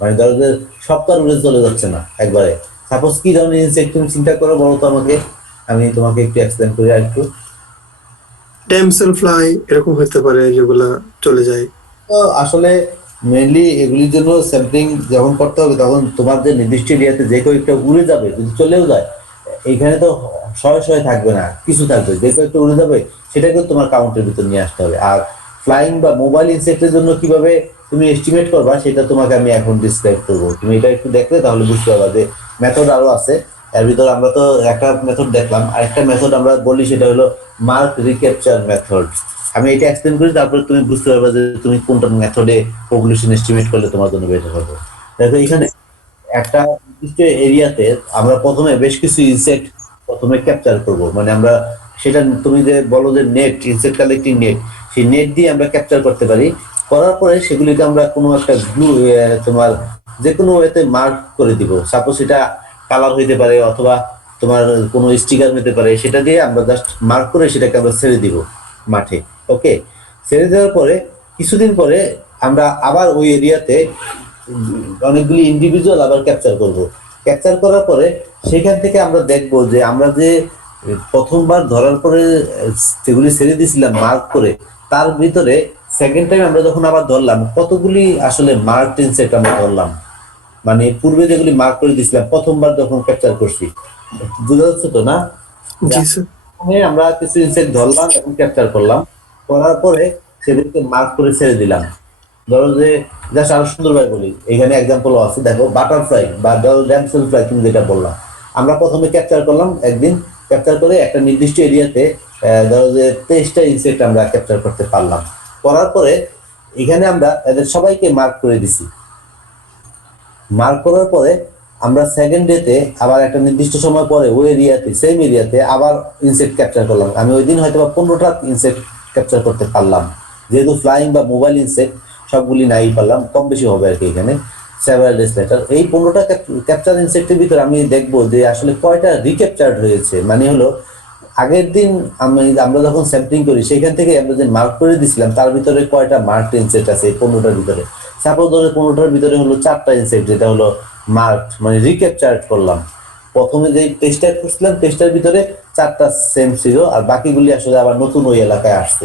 মানে ধরো যে সব তো আর উড়ে চলে যাচ্ছে না একবারে। সাপোজ কি ধরনের ইনসেক্ট তুমি চিন্তা করো বলো তো আমাকে, আমি তোমাকে একটু এক্সপ্লেন করি আর একটু। ড্যামসেল ফ্লাই এরকম হতে পারে যেগুলা চলে যায়। তো আসলে মেইনলি এগুলির জন্য স্যাম্পলিং যখন করতে হবে তখন তোমার যে নির্দিষ্ট এরিয়াতে যে কয়েকটা উড়ে যাবে, যদি চলেও যায়, এইখানে তো শয়ে থাকবে না, কিছু থাকবে, যে কয়েকটা উড়ে যাবে সেটাকে তোমার কাউন্টের ভিতর নিয়ে আসতে হবে। আর ফ্লাইং বা মোবাইল ইনসেক্টের জন্য কিভাবে তুমি এস্টিমেট করবা সেটা তোমাকে আমি এখন ডিসক্রাইব করবো। তুমি এটা একটু দেখলে তাহলে বুঝতে পারবা যে মেথড আরো আছে, এর ভিতর আমরা তো একটা মেথড দেখলাম, আরেকটা মেথড আমরা বলি, সেটা হলো মার্ক রিক্যাপচার মেথড। আমি এটা এক্সপ্লেন করি, তারপরে তুমি বুঝতে পারবে যে তুমি কোনটা মেথডে পপুলেশন এস্টিমেট করলে তোমার জন্য বেটার হবে। দেখো এখানে একটা নির্দিষ্ট এরিয়াতে আমরা প্রথমে বেশ কিছু ইনসেক্ট প্রথমে ক্যাপচার করব, মানে আমরা সেটা তুমি যে বলো যে নেট, ইনসেক্ট কালেক্টিং নেট, সেই নেট দিয়ে আমরা ক্যাপচার করতে পারি। করার পরে সেগুলিকে আমরা কোনো একটা গ্লু, তোমার যে কোনো ওয়েতে মার্ক করে দিব। সাপোজ এটা কালার হইতে পারে অথবা তোমার কোনো স্টিকার হতে পারে, সেটা দিয়ে আমরা জাস্ট মার্ক করে সেটাকে আমরা ছেড়ে দিব মাঠে। ওকে, ছেড়ে দেওয়ার পরে কিছুদিন পরে আমরা আবার ওই এরিয়াতে অনেকগুলি ইন্ডিভিজুয়াল আবার ক্যাপচার করব। ক্যাপচার করার পরে সেখান থেকে আমরা দেখব যে আমরা যে প্রথমবার ধরার পরে যেগুলি ছেড়ে দিয়েছিলাম মার্ক করে, তার ভিতরে সেকেন্ড টাইম আমরা যখন আবার ধরলাম কতগুলি আসলে মার্ক ইনসেক্ট আমরা ধরলাম, মানে পূর্বে যেগুলি মার্ক করে দিয়েছিলাম প্রথমবার যখন ক্যাপচার করছি। বুঝা যাচ্ছে তো না? জি স্যার। প্রথমে আমরা কিছু ইনসেক্ট ধরলাম এবং ক্যাপচার করলাম, করার পরে সেগুলিকে মার্ক করে ছেড়ে দিলাম। ধরো যে জাস্ট আরো সুন্দরভাবে বলি, এখানে এক্সাম্পল আছে, দেখো বাটারফ্লাই বা ড্যামসেল ফ্লাই তুমি যেটা বললাম, আমরা প্রথমে ক্যাপচার করলাম একদিন, ক্যাপচার করে একটা নির্দিষ্ট এরিয়াতে ধরো যে 23টা ইনসেক্ট আমরা ক্যাপচার করতে পারলাম। করার পরে এখানে আমরা এদের সবাইকে মার্ক করে দিছি। মার্ক করার পরে আমরা সেকেন্ড ডেতে আবার একটা নির্দিষ্ট সময় পরে ওই এরিয়াতে, সেম এরিয়াতে আবার ইনসেক্ট ক্যাপচার করলাম। আমি ওই দিন হয়তো 15টা ইনসেক্ট ক্যাপচার করতে পারলাম, যেহেতু ফ্লাইং বা মোবাইল ইনসেক্ট সবগুলি নাই পারলাম, কম বেশি হবে আর কি। এখানে সেভারাল ডেজ লেটার এই 15টা ক্যাপচার ইনসেক্টের ভিতরে আমি দেখবো যে আসলে কয়টা রিক্যাপচার্ড হয়েছে, মানে হলো আগের দিন আমরা যখন স্যাম্পলিং করি সেখান থেকে আমরা যে মার্ক করে দিছিলাম তার ভিতরে কয়টা মার্ক ইনসেক্ট আছে এই 15টার ভিতরে। সাপোজ ধরো 15টার ভিতরে হলো 4টা ইনসেক্ট, যেটা হলো মার্ক মানে রিক্যাপচার্ড করলাম। প্রথমে যে টেস্টার করছিলাম টেস্টার ভিতরে 4টা সেম ছিল, আর বাকিগুলি আসলে আবার নতুন ওই এলাকায় আসছে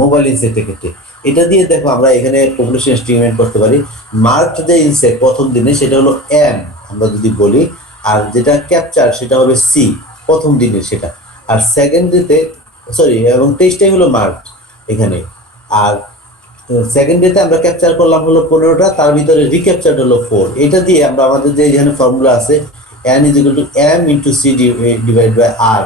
মোবাইল ইনসেক্টের ক্ষেত্রে। এটা দিয়ে দেখো আমরা এখানে পপুলেশন এস্টিমেট করতে পারি। মার্ক যে ইনসেক্ট প্রথম দিনে সেটা হলো এম আমরা যদি বলি, আর যেটা ক্যাপচার সেটা হবে সি প্রথম দিনে সেটা, আর সেকেন্ড ডেতে সরি এবং 23টাই হলো মার্ক এখানে। আর সেকেন্ড ডেতে আমরা ক্যাপচার করলাম হলো 15টা, তার ভিতরে রিক্যাপচার হলো 4। এটা দিয়ে আমরা আমাদের যে এখানে ফর্মুলা আছে n = m × c / r,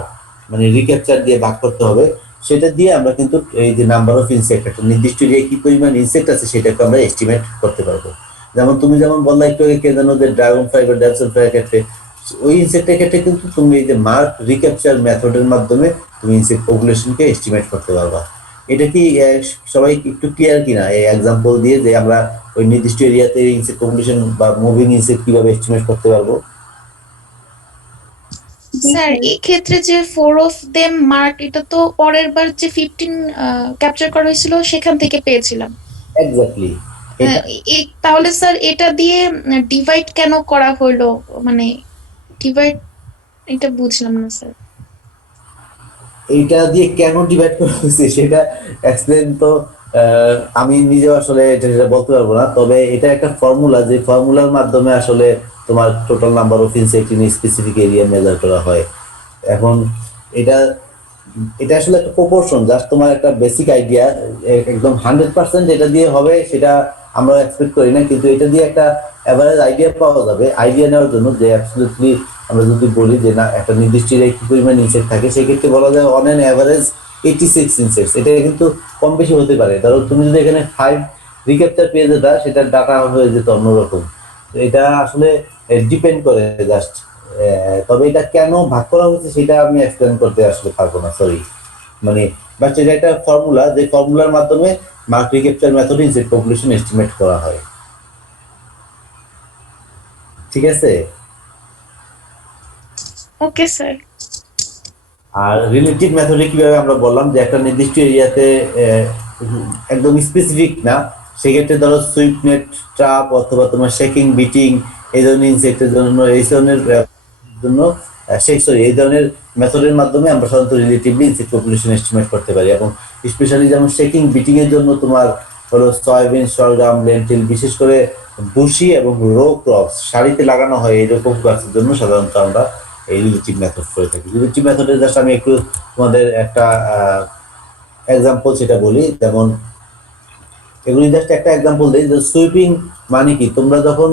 মানে রিক্যাপচার দিয়ে ভাগ করতে হবে, সেটা দিয়ে আমরা কিন্তু এই যে নাম্বার অফ ইনসেক্ট একটা নির্দিষ্ট এরিয়ায় কি পরিমাণ ইনসেক্ট আছে সেটাকে আমরা এস্টিমেট করতে পারবো। যেমন তুমি যেমন বললা একটু আগে কে জানো যে ড্রাগন ফ্লাই বা ড্যামসেল ফ্লাই ক্ষেত্রে, ওই ইনসেক্টের ক্ষেত্রে কিন্তু তুমি এই যে মার্ক রিক্যাপচার মেথডের মাধ্যমে তুমি ইনসেক্ট পপুলেশনকে এস্টিমেট করতে পারবা। এটা কি সবাই একটু ক্লিয়ার কিনা এই এক্সাম্পল দিয়ে, যে আমরা ওই নির্দিষ্ট এরিয়াতে ইনসেক্ট পপুলেশন বা মুভিং ইনসেক্ট কিভাবে এস্টিমেট করতে পারবো? স্যার এই ক্ষেত্রে যে 4 অফ দেম মার্ক, এটা তো পরের বার যে 15 ক্যাপচার করা হয়েছিল সেখান থেকে পেয়েছিলাম। এক্স্যাক্টলি। তাহলে স্যার এটা দিয়ে ডিভাইড কেন করা হলো, মানে ডিভাইড এটা বুঝলাম না স্যার। এইটা দিয়ে কেন ডিভাইড করা হয়েছে সেটা এক্সপ্লেন তো আমি নিজেও আসলে এটা বলতে পারবো না, তবে এটা একটা ফর্মুলা, যে ফর্মুলার মাধ্যমে আসলে তোমার total number of insect in specific area measure করা হয়। এখন এটা এটা আসলে একটা প্রপোর্শন, জাস্ট তোমার একটা বেসিক আইডিয়া। একদম 100% এটা দিয়ে হবে সেটা আমরা এক্সপেক্ট করি না, কিন্তু এটা দিয়ে একটা অ্যাভারেজ আইডিয়া পাওয়া যাবে। আইডিয়া নেওয়ার জন্য যে অ্যাবসলিউটলি আমরা যদি বলি যে না একটা নির্দিষ্ট এরিয়ায় কি পরিমাণ ইনসেক্ট থাকে, সেক্ষেত্রে বলা যায় অন অ্যান অ্যাভারেজ 86 ইনসেক্টস। এটা কিন্তু কম বেশি হতে পারে, ধরো তুমি যদি এখানে 5 রিক্যাপচার পেয়ে যেতা, সেটার ডাটা হয়ে যেত অন্যরকম। তো এটা আসলে ডিপেন্ড করে জাস্ট। তবে এটা কেন ভাগ করা হয়েছে সেটা আমি এক্সপ্লেন করতে আসলে পারবো না, সরি। মানে বাট এটা একটা ফর্মুলা, যে ফর্মুলার মাধ্যমে মার্ক রিক্যাপচার মেথডে ইনসেক্ট পপুলেশন এস্টিমেট করা হয়। ঠিক আছে? Okay sir. আর রিলেটিভ মেথডে কিভাবে আমরা বললাম যে একটা নির্দিষ্ট এরিয়াতে একদম স্পেসিফিক না, সেক্ষেত্রে ধরো সুইপ নেট ট্রাপ অথবা তোমার শেকিং বিটিং এই ধরনের ইনসেক্টের জন্য এই ধরনের জন্য এই ধরনের মেথডের মাধ্যমে আমরা সাধারণত রিলেটিভলি ইনসেক্ট পপুলেশন এস্টিমেট করতে পারি। এবং স্পেশালি যেমন শেকিং বিটিং এর জন্য তোমার হলো সয়াবিন, সরগম, লেন্টিল, বিশেষ করে বুশি এবং রো ক্রপস সারিতে লাগানো হয় এরকম গাছের জন্য সাধারণত আমরা এই রিলেটিভ মেথড করে থাকি। রিলেটিভ মেথডের জাস্ট আমি একটু তোমাদের একটা এক্সাম্পল সেটা বলি, যেমন এগুলি জাস্ট একটা এক্সাম্পল দিই যে সুইপিং মানে কি, তোমরা যখন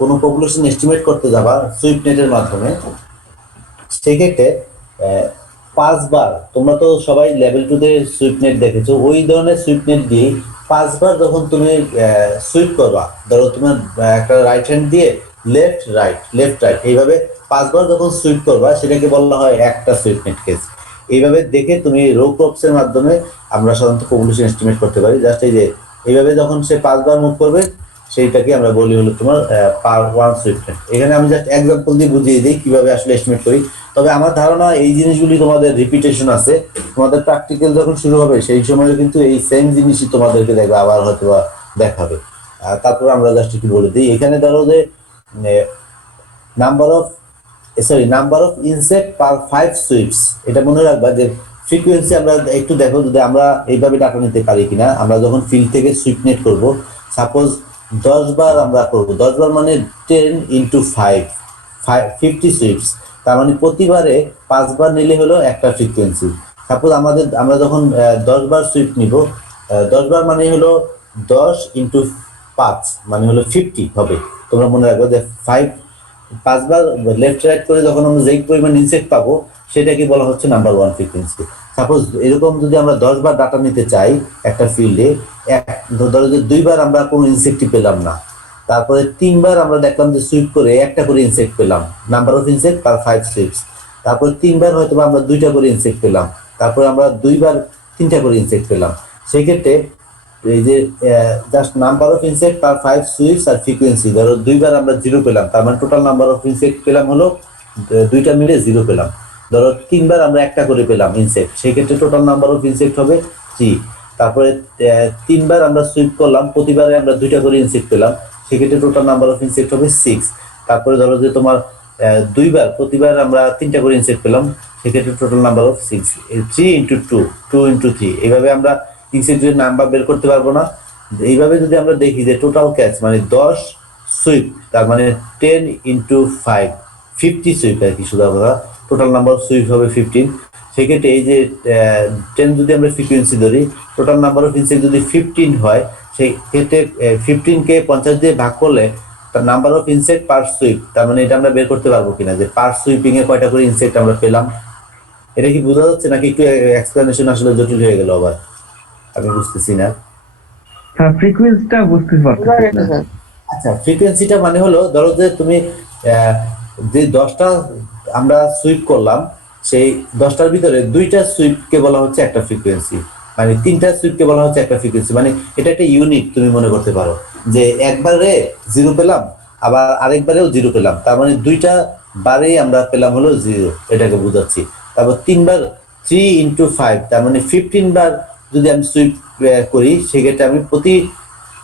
কোনো পপুলেশন এস্টিমেট করতে যাবা সুইপ নেটের মাধ্যমে, সেক্ষেত্রে আহ, 5 বার, তোমরা তো সবাই লেভেল 2 তে সুইপ নেট দেখেছো, ওই ধরনের সুইপ নেট দিয়ে 5 বার যখন তুমি সুইপ করবা, ধরো তোমার একটা রাইট হ্যান্ড দিয়ে লেফট রাইট এইভাবে 5 বার যখন সুইপ করবা সেটাকে বলা হয় একটা সুইপ নেট কেস। এইভাবে দেখে তুমি রো ক্রপস এর মাধ্যমে আমরা সাধারণত পপুলেশন এস্টিমেট করতে পারি। জাস্ট এই যে এইভাবে যখন সে 5 বার মুভ করবে সেইটাকে আমরা বলি হলো তোমার পার ওয়ান সুইপ নেট। এখানে আমি জাস্ট এক্সাম্পল দিয়ে বুঝিয়ে দিই কিভাবে আসলে এস্টিমেট করি। তবে আমার ধারণা এই জিনিসগুলি তোমাদের রিপিটেশন আছে, তোমাদের প্র্যাকটিক্যাল যখন শুরু হবে সেই সময় কিন্তু এই সেম জিনিসই তোমাদেরকে দেখবে আবার হয়তো বা দেখাবে। তারপর আমরা জাস্ট একটু বলে দিই, এখানে ধরো যে number of insect per 5 sweeps, এটা মনে রাখবা যে ফ্রিকোয়েন্সি আমরা একটু দেখো যদি আমরা এইভাবে ডাটা নিতে পারি কিনা। আমরা যখন ফিল্ড থেকে সুইপ নেট করবো, সাপোজ 10 বার আমরা করবো, 10 বার মানে 10 ইন্টু 5 50 সুইপস, তার মানে প্রতিবারে 5 বার নিলে হলো একটা ফ্রিকোয়েন্সি। সাপোজ আমরা যখন 10 বার সুইপ নিব, 10 বার মানে হলো 10 ইন্টু 5 মানে হলো 50 হবে। তোমরা মনে রাখবে যে 5 বার লেফট রাইট করে যখন আমরা যেই পরিমাণ ইনসেক্ট পাবো সেটাকে বলা হচ্ছে নাম্বার 1 ফ্রিকোয়েন্সি। সাপোজ এরকম যদি আমরা 10 বার ডাটা নিতে চাই একটা ফিল্ডে, ধরো যে 2 বার আমরা কোনো ইনসেক্টই পেলাম না, তারপরে 3 বার আমরা দেখলাম যে সুইপ করে একটা করে ইনসেক্ট পেলাম, number of insect per 5 sweeps. তারপরে 3 বার হয়তো আমরা 2টা করে ইনসেক্ট পেলাম, তারপরে আমরা 2 বার 3টা করে ইনসেক্ট পেলাম। সেক্ষেত্রে এই যে just number of insect per 5 sweeps আর ফ্রিকোয়েন্সি, ধরো 2 বার আমরা 0 পেলাম, তার মানে টোটাল নাম্বার অফ ইনসেক্ট পেলাম হলো 2টা মিলে 0 পেলাম। ধরো 3 বার আমরা একটা করে পেলাম ইনসেক্ট, সেক্ষেত্রে টোটাল নাম্বার অফ ইনসেক্ট হবে 3। তারপরে 3 বার আমরা সুইপ করলাম, প্রতিবারে আমরা 2টা করে ইনসেক্ট পেলাম, সেক্ষেত্রে টোটাল নাম্বার অফ ইনসেক্ট হবে 6। তারপরে ধরো যে তোমার 2 বার প্রতিবার আমরা 3টা করে ইনসেক্ট পেলাম, সেক্ষেত্রে total number of 6। 3 into 2 2 into 3, এইভাবে আমরা ইনসেক্টের নাম্বার বের করতে পারবো না। এইভাবে যদি আমরা দেখি যে টোটাল ক্যাচ মানে 10 সুইপ, তার মানে 10 ইন্টু 5 50 সুইপ আর কি, শুধু কথা টোটাল নাম্বার অফ সুইপ হবে 15। সেক্ষেত্রে এই যে 10 যদি আমরা ফ্রিকোয়েন্সি ধরি, টোটাল নাম্বার অফ ইনসেক্ট যদি 15 হয়, সেই ক্ষেত্রে 15কে 50 দিয়ে ভাগ করলে তার number of insect per sweep, তার মানে এটা আমরা বের করতে পারবো কিনা যে পার সুইপিং এ কয়টা করে ইনসেক্ট আমরা পেলাম। এটা কি বোঝা যাচ্ছে নাকি একটু এক্সপ্লেনেশন আসলে জটিল হয়ে গেল আবার? আমি বুঝতেছি না। হ্যাঁ, ফ্রিকোয়েন্সিটা বুঝতে পারতেছি না। আচ্ছা, ফ্রিকোয়েন্সিটা মানে হলো ধরো যে তুমি যে 10টা আমরা সুইপ করলাম, সেই 10টার ভিতরে 2টা সুইপকে বলা হচ্ছে একটা ফ্রিকোয়েন্সি, মানে 3টা সুইপকে বলা হচ্ছে একটা ফ্রিকোয়েন্সি। মানে এটা একটা ইউনিট তুমি মনে করতে পারো যে একবারে 0 পেলাম, আবার আরেকবারেও 0 পেলাম, তার মানে 2টা বারেই আমরা পেলাম হলো 0, এটাকে বোঝাচ্ছি। তারপর 3 বার 3 ইন্টু 5, তার মানে 15 বার যদি আমি সুইপ করি, সেক্ষেত্রে আমি প্রতি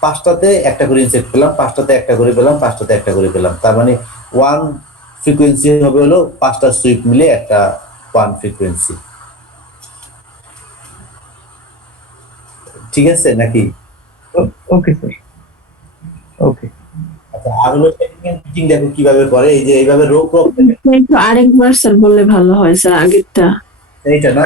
5টাতে একটা করে ইনসেক্ট পেলাম, 5টাতে একটা করে পেলাম, 5টাতে একটা করে পেলাম, তার মানে 1 ফ্রিকোয়েন্সি হবে হলো 5টা সুইপ মিলে একটা 1 ফ্রিকোয়েন্সি। ঠিক আছে নাকি? ওকে স্যার, ওকে। আচ্ছা, আর হলো টেকনিক দেখো কিভাবে করে, এই যে এইভাবে রো ক্রপ একটু আরেকবার স্যার বললে ভালো হয় স্যার, আগেরটা এইটা না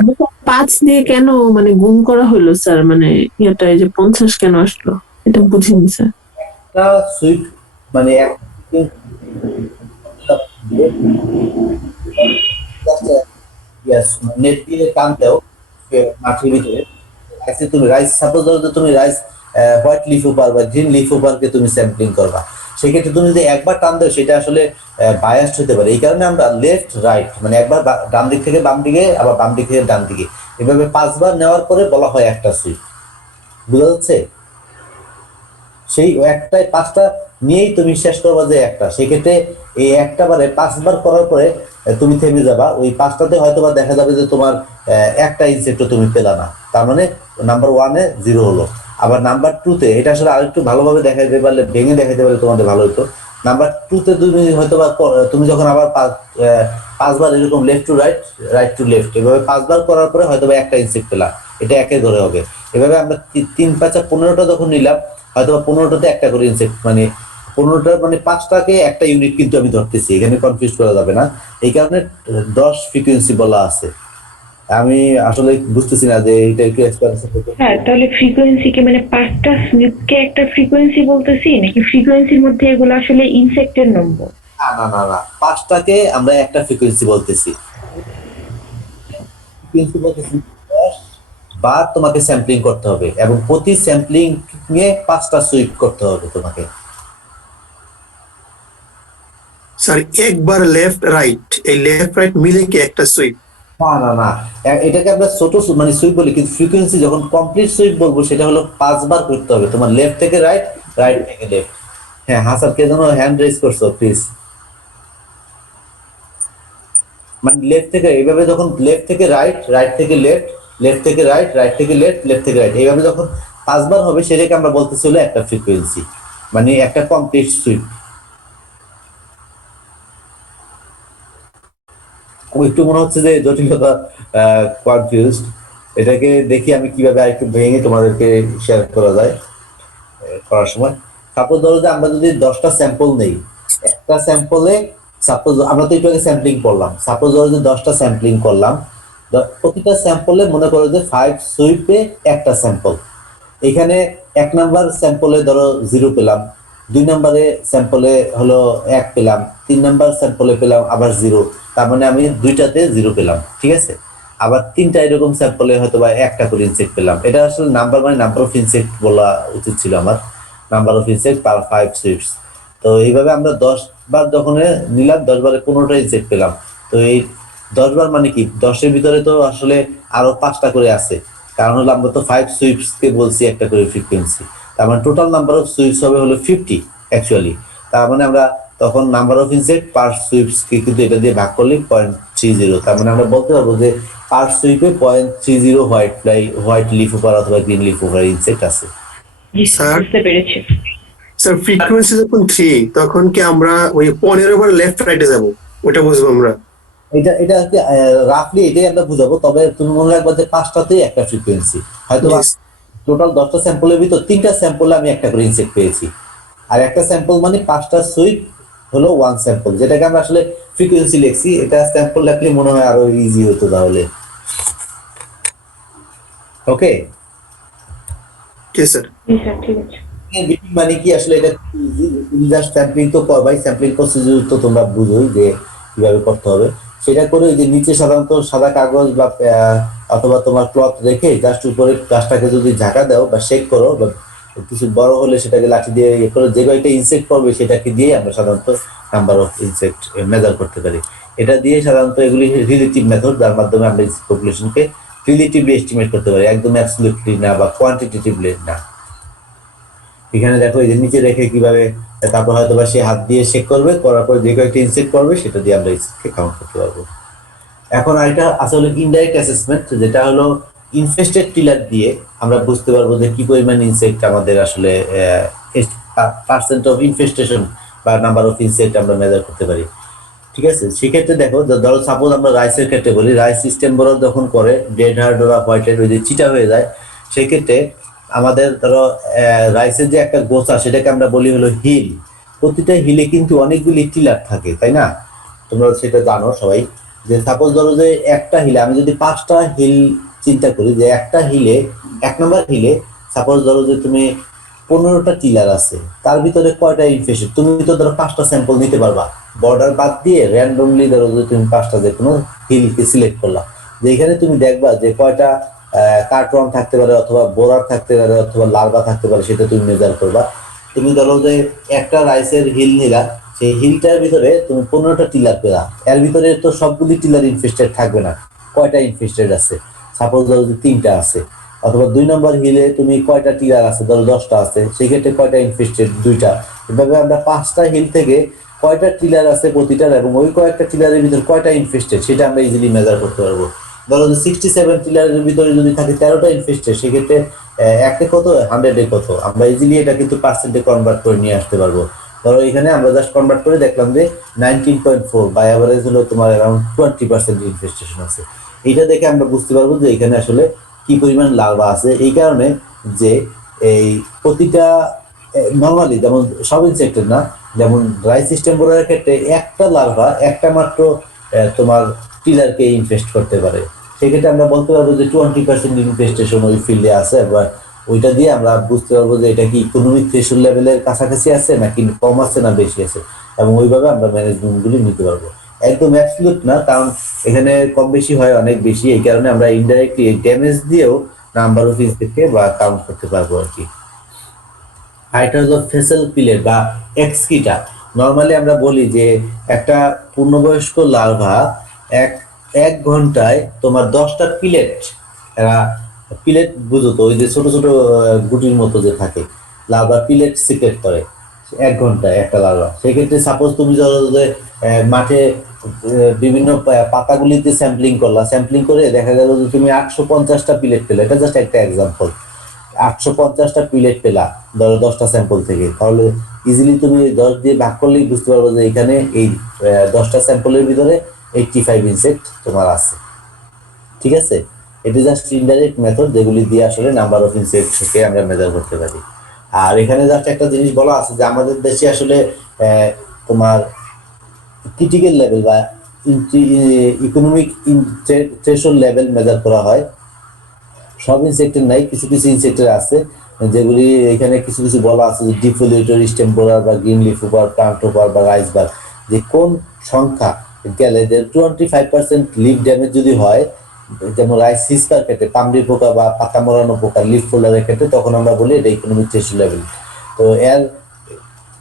5 দিয়ে কেন মানে গুণ করা হলো স্যার, মানে এটা এই যে 50 কেন আসলো এটা বুঝিনি স্যার। একটা সুইপ মানে এক নেট দিয়ে টান দাও মাটির ভিতরে, তুমি রাইস সাপোজ ধরো যে তুমি রাইস হোয়াইট লিফ ওভার বা গ্রিন লিফ ওভারকে তুমি স্যাম্পলিং করবা, সেক্ষেত্রে তুমি যদি একবার টান দাও সেটা আসলে বায়াসড হতে পারে। এই কারণে আমরা লেফট রাইট মানে একবার ডান দিক থেকে বাম দিকে, আবার বাম দিক থেকে ডান দিকে, এভাবে 5 বার নেওয়ার পরে বলা হয় একটা সুইপ। বুঝা যাচ্ছে? সেই একটাই 5টা নিয়েই তুমি শেষ করবা যে একটা, সেক্ষেত্রে এই একটা বারে 5 বার করার পরে তুমি থেমে যাবা, ওই 5টাতে হয়তো বা দেখা যাবে যে তোমার একটা ইনসেক্টও তুমি পেলা না, তার মানে নাম্বার 1-এ 0 হলো। আবার নাম্বার 2-তে এটা আসলে আরেকটু ভালোভাবে দেখাইতে পারলে, ভেঙে দেখাইতে পারলে তোমাদের ভালো হতো। নাম্বার 2-তে তুমি হয়তো বা তুমি যখন আবার 5 বার এরকম left to right, right to left, এভাবে 5 বার করার পরে হয়তো বা একটা ইনসেক্ট পেলা, এটা একে ধরে হবে। এভাবে আমরা 3-5-15টা যখন নিলাম, হয়তো 15টাতে একটা করে ইনসেক্ট, মানে 15টা মানে 5টাকে একটা ইউনিট কিন্তু আমি ধরতেছি, এখানে কনফিউজ করা যাবে না। এই কারণে 10 ফ্রিকোয়েন্সি বলা আছে। আমি আসলে বুঝতেছি না যে এটা একটু এক্সপ্লেনেশন করতে। হ্যাঁ, তাহলে ফ্রিকোয়েন্সি কি মানে 5টা স্নিপকে একটা ফ্রিকোয়েন্সি বলতেছি, নাকি ফ্রিকোয়েন্সির মধ্যে এগুলো আসলে ইনসেক্টের নম্বর? না 5টাকে আমরা একটা ফ্রিকোয়েন্সি বলতেছি। ফ্রিকোয়েন্সি বলতেছি 10 বার তোমাকে স্যাম্পলিং করতে হবে এবং প্রতি স্যাম্পলিং এ 5টা সুইপ করতে হবে তোমাকে। স্যার একবার লেফট রাইট, এই লেফট রাইট মিলে কি একটা সুইপ? না না না, এটাকে আমরা ছোট মানে সুইপ বলি, কিন্তু ফ্রিকোয়েন্সি যখন কমপ্লিট সুইপ বলবো সেটা হলো 5 বার করতে হবে তোমার, লেফট থেকে রাইট, রাইট থেকে লেফট। হ্যাঁ হাসান, কে যেন হ্যান্ড রেজ করছো, প্লিজ। মানে লেফট থেকে এইভাবে যখন লেফট থেকে রাইট, রাইট থেকে লেফট, লেফট থেকে রাইট, রাইট থেকে লেফট, লেফট থেকে রাইট, এইভাবে যখন 5 বার হবে সেটাকে আমরা বলতেছি হলো একটা ফ্রিকোয়েন্সি, মানে একটা কমপ্লিট সুইপ। একটু মনে হচ্ছে যে জটিলতা, কনফিউজড। এটাকে দেখি আমি কিভাবে আরেকটু ভেঙে তোমাদেরকে শেয়ার করা যায় করার সময়। সাপোজ ধরো যে আমরা যদি 10টা স্যাম্পল নেই, একটা স্যাম্পলে সাপোজ আমরা তো একটু আগে স্যাম্পলিং করলাম, সাপোজ ধরো যে 10টা স্যাম্পলিং করলাম, প্রতিটা স্যাম্পলে মনে করো যে 5 সুইপে একটা স্যাম্পল। এখানে 1 নাম্বার স্যাম্পলে ধরো 0 পেলাম, 2 নম্বরে স্যাম্পলে হলো 1 পেলাম, 3 নাম্বার স্যাম্পলে পেলাম আবার 0, তার মানে আমি 2টাতে 0 পেলাম, ঠিক আছে। আবার 3টা এরকম স্যাম্পলে হয়তো বা 1টা করে ইনসেক্ট পেলাম। এটা আসলে নাম্বার মানে নাম্বার অফ ইনসেক্ট বলা উচিত ছিল আমার, number of insect per 5 sweeps. তো এইভাবে আমরা 10 বার যখন নিলাম, 10 বারে 15টা ইনসেক্ট পেলাম। তো এই 10 বার মানে কি, 10-এর ভিতরে তো আসলে আরো 5টা করে আছে, কারণ হলো আমরা তো 5 সুইপস কে বলছি একটা করে ফ্রিকোয়েন্সি, তার মানে টোটাল নাম্বার অফ সুইপস হবে হলো 50 অ্যাকচুয়ালি। তার মানে আমরা তখন number of insect per sweeps কে কিন্তু এটা দিয়ে ভাগ করলে 0.30, তার মানে আমরা বলতে পারবো যে পার সুইপে 0.30 হোয়াইট লিফ ওভার অথবা গ্রিন লিফ ওভার ইনসেক্ট আছে। জি স্যার বুঝতে পেরেছি। স্যার ফ্রিকোয়েন্সি যখন 3, তখন কি আমরা ওই 15 বার লেফট রাইটে যাব, ওটা বুঝবো আমরা? এটা এটা রাফলি এটাই আমরা বুঝাবো, তবে তুমি মনে রাখবা যে 5টাতেই একটা ফ্রিকোয়েন্সি, হয়তো Yes. টোটাল 10টা স্যাম্পলের ভিতর 3টা স্যাম্পলে আমি একটা করে ইনসেক্ট পেয়েছি, আর একটা স্যাম্পল মানে 5টা সুইপ হলো 1 স্যাম্পল, যেটাকে আমরা আসলে ফ্রিকোয়েন্সি লিখছি। এটা স্যাম্পল লিখলে মনে হয় আরো ইজি হতো তাহলে। ওকে, জি স্যার। জি স্যার ঠিক আছে। বিপিং মানে কি আসলে, এটা জাস্ট স্যাম্পলিং তো করবাই, স্যাম্পলিং প্রসিডিউর তো তোমরা বুঝোই যে কিভাবে করতে হবে। সেটা করে যে নিচে সাধারণত সাদা কাগজ বা অথবা তোমার ক্লথ রেখে জাস্ট উপরে গাছটাকে যদি ঝাঁকা দাও বা শেক করো, বা কিছু বড় হলে সেটাকে লাঠি দিয়ে ইয়ে করে যে কয়েকটা ইনসেক্ট করবে সেটাকে দিয়ে আমরা সাধারণত নাম্বার অফ ইনসেক্ট মেজার করতে পারি। এটা দিয়ে সাধারণত এগুলি রিলেটিভ মেথড, যার মাধ্যমে আমরা পপুলেশনকে রিলেটিভলি এস্টিমেট করতে পারি, একদম অ্যাবসলিউটলি না বা কোয়ান্টিটেটিভলি না। এখানে দেখো এই যে নিচে রেখে কিভাবে, তারপর হয়তো বা সে হাত দিয়ে চেক করবে, করার পর যে কয়েকটা ইনসেক্ট করবে সেটা দিয়ে আমরা ইনসেক্টকে কাউন্ট করতে পারবো। এখন আরেকটা আসলে ইনডাইরেক্ট অ্যাসেসমেন্ট, যেটা হলো ইনফেস্টেড টিলার দিয়ে আমরা বুঝতে পারবো যে কি পরিমাণ ইনসেক্ট আমাদের আসলে পার্সেন্ট অফ ইনফেস্টেশন বা নাম্বার অফ ইনসেক্ট আমরা মেজার করতে পারি, ঠিক আছে। সেক্ষেত্রে দেখো, ধরো সাপোজ আমরা রাইসের ক্ষেত্রে বলি, রাইস সিস্টেম বড় যখন করে ডেড হার্ড বা হোয়াইট হেড ওই যে চিটা হয়ে যায়, সেক্ষেত্রে আমাদের ধরো রাইসের যে একটা গোছা সেটাকে আমরা বলি হলো হিল। প্রতিটা হিলে কিন্তু অনেকগুলি টিলার থাকে, তাই না? তোমরা সেটা জানো সবাই, যে সাপোজ ধরো যে একটা হিলে আমি যদি 5টা হিল চিন্তা করি, যে একটা হিলে 1 নম্বর হিলে সাপোজ ধরো যে তুমি 15টা টিলার আছে, তার ভিতরে কয়টা ইনফেস্টেড, তুমি তো ধরো 5টা স্যাম্পল নিতে পারবা, বর্ডার বাদ দিয়ে র্যান্ডমলি ধরো যে তুমি 5টা যে কোনো হিলকে সিলেক্ট করলা, যে এখানে তুমি দেখবা যে কয়টা কার্টওয়ার্ম থাকতে পারে অথবা বোরার থাকতে পারে অথবা লার্ভা থাকতে পারে, সেটা তুমি মেজার করবা। তুমি ধরো যে একটা রাইসের হিল নিলা, সেই হিলটার ভিতরে তুমি 15টা টিলার পেলা, এর ভিতরে তো সবগুলি টিলার ইনফেস্টেড থাকবে না, কয়টা ইনফেস্টেড আছে, সাপোজ ধরো যে 3টা আছে। অথবা 2 নম্বর হিলে তুমি কয়টা টিলার আছে, ধরো 10টা আছে, সেই ক্ষেত্রে কয়টা ইনফেস্টেড, 2টা। এভাবে আমরা 5টা হিল থেকে কয়টা টিলার আছে প্রতিটার এবং ওই কয়েকটা টিলারের ভিতরে কয়টা ইনফেস্টেড সেটা আমরা ইজিলি মেজার করতে পারবো। ধরো যে 67 টিলারের ভিতরে যদি থাকে 13টা ইনফেস্টেড, সেক্ষেত্রে 1 কত 100 কত, আমরা ইজিলি এটা কিন্তু পার্সেন্টে কনভার্ট করে নিয়ে আসতে পারবো। ধরো এখানে আমরা জাস্ট কনভার্ট করে দেখলাম যে 19.4 বাই এভারেজ হলো তোমার অ্যারাউন্ড 20% ইনফেস্টেশন আছে। এইটা দেখে আমরা বুঝতে পারবো যে এখানে আসলে কি পরিমাণ লার্ভা আছে। এই কারণে যে এই প্রতিটা নর্মালি যেমন সব ইনসেক্টের না, যেমন ড্রাই সিস্টেম বোরার ক্ষেত্রে একটা লার্ভা একটা মাত্র তোমার টিলারকে ইনফেস্ট করতে পারে, সেক্ষেত্রে আমরা বলতে পারবো যে 20% ইনফেস্টেশন ওই ফিল্ডে আছে, বা ওইটা দিয়ে আমরা বুঝতে পারবো যে এটা কি ইকোনমিক থ্রেশহোল্ড লেভেলের কাছাকাছি আছে নাকি কম আছে না বেশি আছে, এবং ওইভাবে আমরা ম্যানেজমেন্টগুলি নিতে পারবো। একদম অ্যাবসলিউট না, কারণ এখানে কম বেশি হয় অনেক বেশি, এই কারণে আমরা ইনডাইরেক্টলি ড্যামেজ দিয়েও নাম্বার অফ ইনসেক্টকে বা কাউন্ট করতে পারবো আর কি। আর এটা হলো ফেসেল পিলেট বা এক্সকিটা। নর্মালি আমরা বলি যে একটা পূর্ণবয়স্ক লার্ভা এক এক ঘন্টায় তোমার 10টা পিলেট, এরা পিলেট বুঝো তো, ওই যে ছোট ছোট গুটির মতো যে থাকে, লার্ভা পিলেট সিক্রেট করে 1 ঘন্টায় একটা লার্ভা। সেক্ষেত্রে সাপোজ তুমি ধরো যে মাঠে বিভিন্ন পাতাগুলিতে স্যাম্পলিং করলা, স্যাম্পলিং করে দেখা গেল যে তুমি 850টা পিলেট পেলে, এটা জাস্ট একটা এক্সাম্পল। 850টা পিলেট পেলা ধরো 10টা স্যাম্পল থেকে, তাহলে ইজিলি তুমি 10 দিয়ে ভাগ করলেই বুঝতে পারবো যে এখানে এই 10টা স্যাম্পলের ভিতরে 85 ইনসেক্ট তোমার আছে। ঠিক আছে, এটা জাস্ট ইনডাইরেক্ট মেথড যেগুলি দিয়ে আসলে নাম্বার অফ ইনসেক্টকে আমরা মেজার করতে পারি। আর এখানে জাস্ট একটা জিনিস বলা আছে যে আমাদের দেশে আসলে তোমার ক্রিটিক্যাল লেভেল বা ইকোনমিক থ্রেশহোল্ড লেভেল মেজার করা হয়। সব ইনসেক্টের নাই, কিছু কিছু ইনসেক্টের আছে যেগুলি এখানে কিছু কিছু বলা আছে যে ডিফোলিয়েটর, স্টেম্পোরার বা green leaf hopper, plant hopper বা রাইসবার, যে কোন সংখ্যা গেলে যে 25% লিফ ড্যামেজ যদি হয়, যেমন রাইস সিস্কার ক্ষেত্রে, পামড়ি পোকা বা পাতা মরানো পোকা, লিফ ফোল্ডারের ক্ষেত্রে, তখন আমরা বলি এটা ইকোনমিক থ্রেশহোল্ড লেভেল। তো এর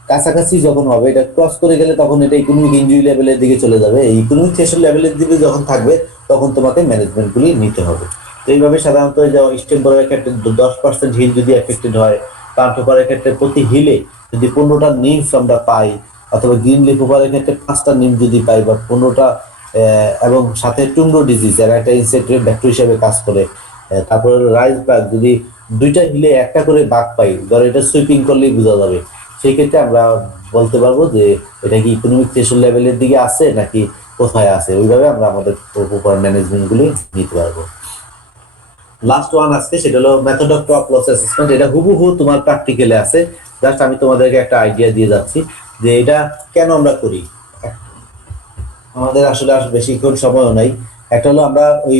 কাছাকাছি যখন হবে, এটা ক্রস করে গেলে তখন এটা ইকোনমিক ইনজুরি লেভেলের দিকে চলে যাবে। এই ইকোনমিক থ্রেশহোল্ড লেভেলের দিকে যখন থাকবে তখন তোমাকে ম্যানেজমেন্টগুলি নিতে হবে। তো এইভাবে সাধারণত স্টেম্পোরারের ক্ষেত্রে 10% হিল যদি এফেক্টেড হয়, প্লান্ট হোপারের ক্ষেত্রে প্রতি হিলে যদি 15টা নিমস আমরা পাই, অথবা গ্রিন লিফ হোপারের ক্ষেত্রে 5টা নিম যদি পাই বা 15টা, এবং সাথে টুমরো ডিজিজ এর একটা ইনসেক্টের ভেক্টর হিসেবে কাজ করে, তারপরে রাইস বাগ যদি 2টা হিলে একটা করে বাগ পাই, ধর এটা সুইপিং করলেই বোঝা যাবে, সেই ক্ষেত্রে আমরা বলতে পারবো যে এটা কি ইকোনমিক থ্রেশহোল্ড লেভেলের দিকে আছে নাকি কোথায় আছে। ওইভাবে আমরা আমাদের প্রপার ম্যানেজমেন্টগুলি নিতে পারবো। লাস্ট ওয়ান আজকে, সেটা হলো method of crop loss assessment. এটা হুবহু তোমার প্র্যাকটিক্যালে আছে, জাস্ট আমি তোমাদেরকে একটা আইডিয়া দিয়ে যাচ্ছি যে এটা কেন আমরা করি। আমাদের আসলে বেশিক্ষণ সময়ও নাই। একটা হলো আমরা ওই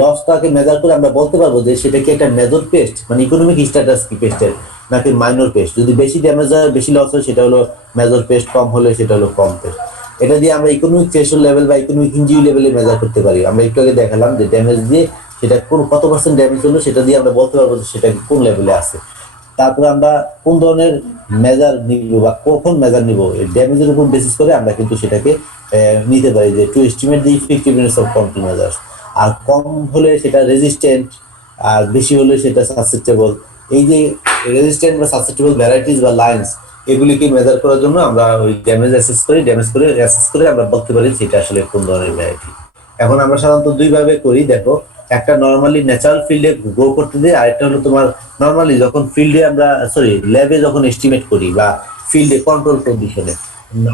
লসটাকে মেজার করে আমরা বলতে পারবো যে সেটা কি একটা মেজর পেস্ট, মানে ইকোনমিক স্ট্যাটাস কি পেস্টের, নাকি মাইনর পেস্ট। যদি বেশি ড্যামেজ হয়, বেশি লস হয়, সেটা হলো মেজর পেস্ট, কম হলে সেটা হলো কম পেস্ট। এটা দিয়ে আমরা ইকোনমিক থ্রেশহোল্ড লেভেল বা ইকোনমিক ইনজুরি লেভেলে মেজার করতে পারি। আমরা একটু আগে দেখালাম যে ড্যামেজ দিয়ে সেটা কত পার্সেন্ট ড্যামেজ হলো, সেটা দিয়ে আমরা বলতে পারবো যে সেটা কোন লেভেলে আছে। তারপরে আমরা কোন ধরনের মেজার নিব বা কখন মেজার নিব, ড্যামেজের উপর বেসিস করে আমরা কিন্তু সেটাকে নিতে পারি যে to estimate the effectiveness of control measures. আর কম হলে সেটা রেজিস্ট্যান্ট, আর বেশি হলে সেটা সাসেপ্টেবল। এই যে রেজিস্ট্যান্ট বা সাসেপ্টেবল ভ্যারাইটিস বা লাইন্স, এগুলিকে মেজার করার জন্য আমরা ওই ড্যামেজ অ্যাসেস করে আমরা বলতে পারি সেটা আসলে কোন ধরনের ভ্যারাইটি। এখন আমরা সাধারণত দুইভাবে করি, দেখো, একটা নর্মালি ন্যাচারাল ফিল্ডে গ্রো করতে দিই, আরেকটা হলো তোমার নর্মালি যখন ফিল্ডে আমরা ল্যাবে যখন এস্টিমেট করি বা ফিল্ডে কন্ট্রোল কন্ডিশনে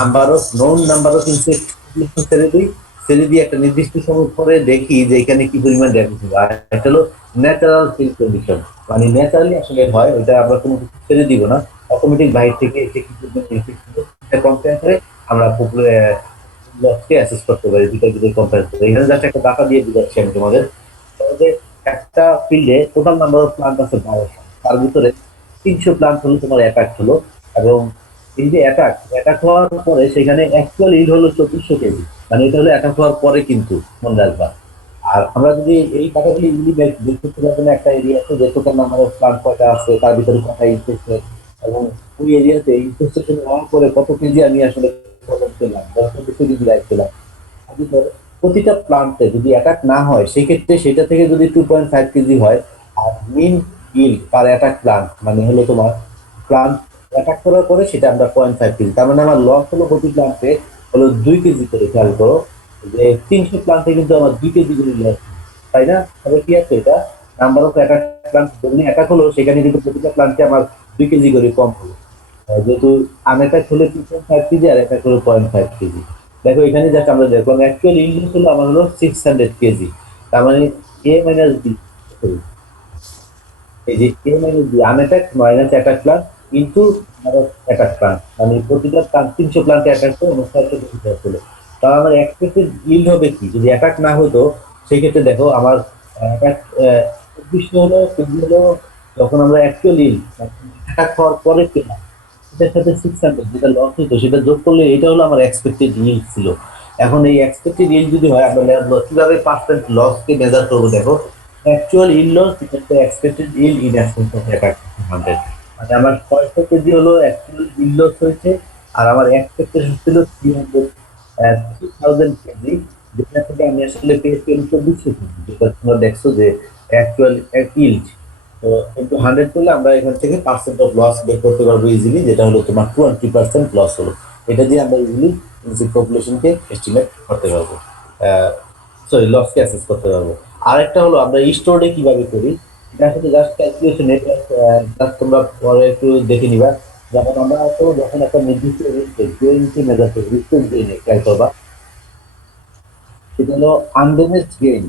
নাম্বার অফ ইনসেক্ট ছেড়ে দিয়ে একটা নির্দিষ্ট সময় পরে দেখি যে এখানে কি পরিমাণ ড্যামেজ হবে। আর একটা হলো ন্যাচারাল ফিল্ড কন্ডিশন, মানে ন্যাচারালি আসলে হয়, ওইটা আমরা কোনো কিছু ছেড়ে দিব না, অটোমেটিক বাইরে থেকে এসে কি কম্পেয়ার করে আমরা লসকে অ্যাসেস করতে পারি, দুটো কম্পেয়ার করে। এখানে জাস্ট একটা ডাটা দিয়ে বুঝাচ্ছি আমি তোমাদের। একটা ফিল্ডে টোটাল নাম্বার অফ প্লান্ট আছে 1200, তার ভিতরে 300 প্লান্ট হলো তোমার অ্যাটাক হলো, এবং এই যে অ্যাটাক হওয়ার পরে সেখানে অ্যাকচুয়াল ইল্ড হলো 2400 কেজি, মানে এটা হলো অ্যাটাক হওয়ার পরে, কিন্তু মনে রাখবা। আর আমরা যদি এই টাকাগুলি ইজিলি বের করতে পারবো না, একটা এরিয়াতে যে টোটাল নাম্বার অফ প্লান্ট কয়টা আছে, তার ভিতরে কয়টা ইনফেক্টেড, এবং ওই এরিয়াতে ইনফেকশন হওয়ার পরে কত কেজি আমি আসলে পেলাম, 10 কেজি লাইফ পেলাম। প্রতিটা প্লান্টে যদি অ্যাটাক না হয়, সেক্ষেত্রে সেটা থেকে যদি 2.5 কেজি হয়, আর মিন ইল্ড পার অ্যাটাক প্লান্ট মানে হলো তোমার প্লান্ট অ্যাটাক করার পরে সেটা আমরা 0.5 কেজি, তার মানে আমার লস হলো প্রতি প্লান্টে হলো 2 কেজি করে। খেয়াল করো যে 300 প্লান্টে কিন্তু আমার 2 কেজি করে লস, তাই না? তাহলে কি আছে, এটা নাম্বার অফ অ্যাটাক প্লান্ট যেমনি অ্যাটাক হলো, সেখানে কিন্তু প্রতিটা প্লান্টে আমার 2 কেজি করে কম হলো, যেহেতু আনঅ্যাটাক হলে 2.5 কেজি আর অ্যাটাক হলো 0.5 কেজি। দেখো এখানে জাস্ট আমরা দেখলাম অ্যাকচুয়াল ইনপুট হলো আমার হলো 600 কেজি, তার মানে এ মাইনাস বি, এই যে A minus B unattacked minus attack plant into attack plant, মানে প্রতিটা প্লান্ট 300 প্লান্টে অ্যাটাক করে 900 কেজি হলো। তার আমার এক্সপেক্টেড ইল্ড হবে কি যদি অ্যাটাক না হতো? সেই ক্ষেত্রে দেখো আমার অ্যাটাক 2400 হলো কেজি হলো, যখন আমরা অ্যাকচুয়াল ইল্ড অ্যাটাক হওয়ার পরে পেলাম এটার সাথে 600 যেটা লস হইতো সেটা যোগ করলে এটা হলো আমার এক্সপেক্টেড yield ছিল। এখন এই এক্সপেক্টেড yield যদি হয় আমরা কিভাবে পার্সেন্ট লস কে মেজার করবো দেখো, অ্যাকচুয়াল yield loss এটা expected yield in absence of effect 100। মানে আমার 600 কেজি হলো অ্যাকচুয়াল yield loss হয়েছে, আর আমার এক্সপেক্টেশন ছিল 3000 কেজি, যেটা থেকে আমি আসলে পেয়েছি 2400 কেজি, যেটা তোমরা দেখছো যে অ্যাকচুয়াল yield। তো কিন্তু 100 করলে আমরা এখান থেকে পার্সেন্ট অফ লস বের করতে পারবো ইজিলি, যেটা হলো তোমার 20% লস হলো। এটা দিয়ে আমরা ইজিলি ইনসেক্ট পপুলেশনকে এস্টিমেট করতে পারবো, সরি লসকে অ্যাসেস করতে পারবো। আরেকটা হলো আমরা স্টোরে কিভাবে করি, এটার সাথে জাস্ট ক্যালকুলেশন, এটা জাস্ট তোমরা পরে একটু দেখে নিবা। যেমন আমরা তো যখন একটা নির্দিষ্ট গেইনকে মেজার করি, রিস্টেন্ট গেইনে ট্রাই করবা, সেটা হলো আনড্যামেজড গেইন।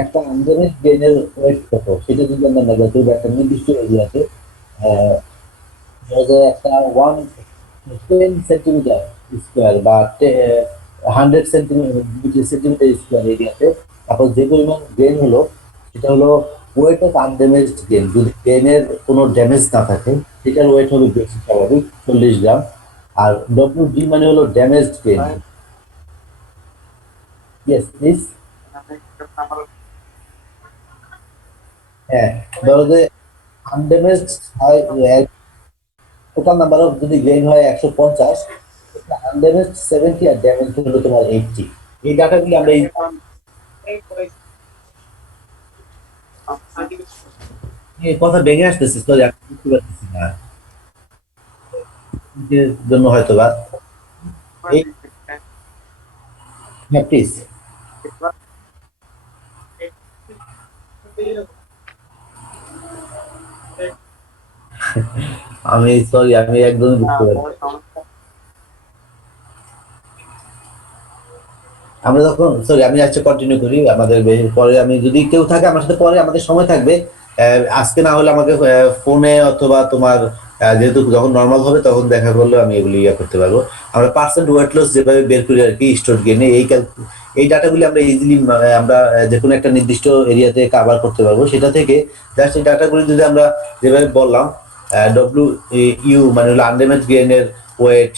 একটা আনড্যামেজড গেইনের ওয়েট কত সেটা যদি আমরা মেজার করি একটা নির্দিষ্ট এরিয়াতে, একটা 10 সেন্টিমিটার স্কোয়ার বা 100 সেন্টিমিটার স্কোয়ার এরিয়াতে, তারপর যে পরিমাণ গেইন হলো সেটা হলো ওয়েট অফ আনড্যামেজড গেইন। যদি গেইনের কোনো ড্যামেজ না থাকে সেটার ওয়েট হবে বেশি, স্বাভাবিক 40 গ্রাম। আর ডব্লিউডি মানে হলো ড্যামেজড গেইন। Yes please. হ্যাঁ, ধরো যে আনড্যামেজড হয়, টোটাল নাম্বার অফ যদি গেইন হয় 150, আনড্যামেজড 70 আর ড্যামেজ হলো তোমার 80। এই ডাটাগুলি আমরা এই কথা ভেঙে আসতেছে, সরি আমি বুঝতে পারতেছি না এর জন্য হয়তো বা এই, হ্যাঁ প্লিজ। আমি সরি আমি একদমই বুঝতে পারছি। আমরা যখন সরি আমি আজকে কন্টিনিউ করি আমাদের পরে, আমি যদি কেউ থাকে আমার সাথে পরে আমাদের সময় থাকবে, আজকে না হলে আমাকে ফোনে অথবা তোমার যেহেতু যখন নর্মাল হবে তখন দেখা করলে আমি এগুলি করতে পারবো। আমরা পার্সেন্ট ওয়েট লস যেভাবে বের করি আর কি স্টোর গেইনে, এই ডাটাগুলি আমরা ইজিলি আমরা যে কোনো একটা নির্দিষ্ট এরিয়াতে কভার করতে পারবো। সেটা থেকে জাস্ট এই ডাটাগুলি যদি আমরা যেভাবে বললাম, ডব্লিউ মানে হলো আনড্যামেজ গেইনের ওয়েট,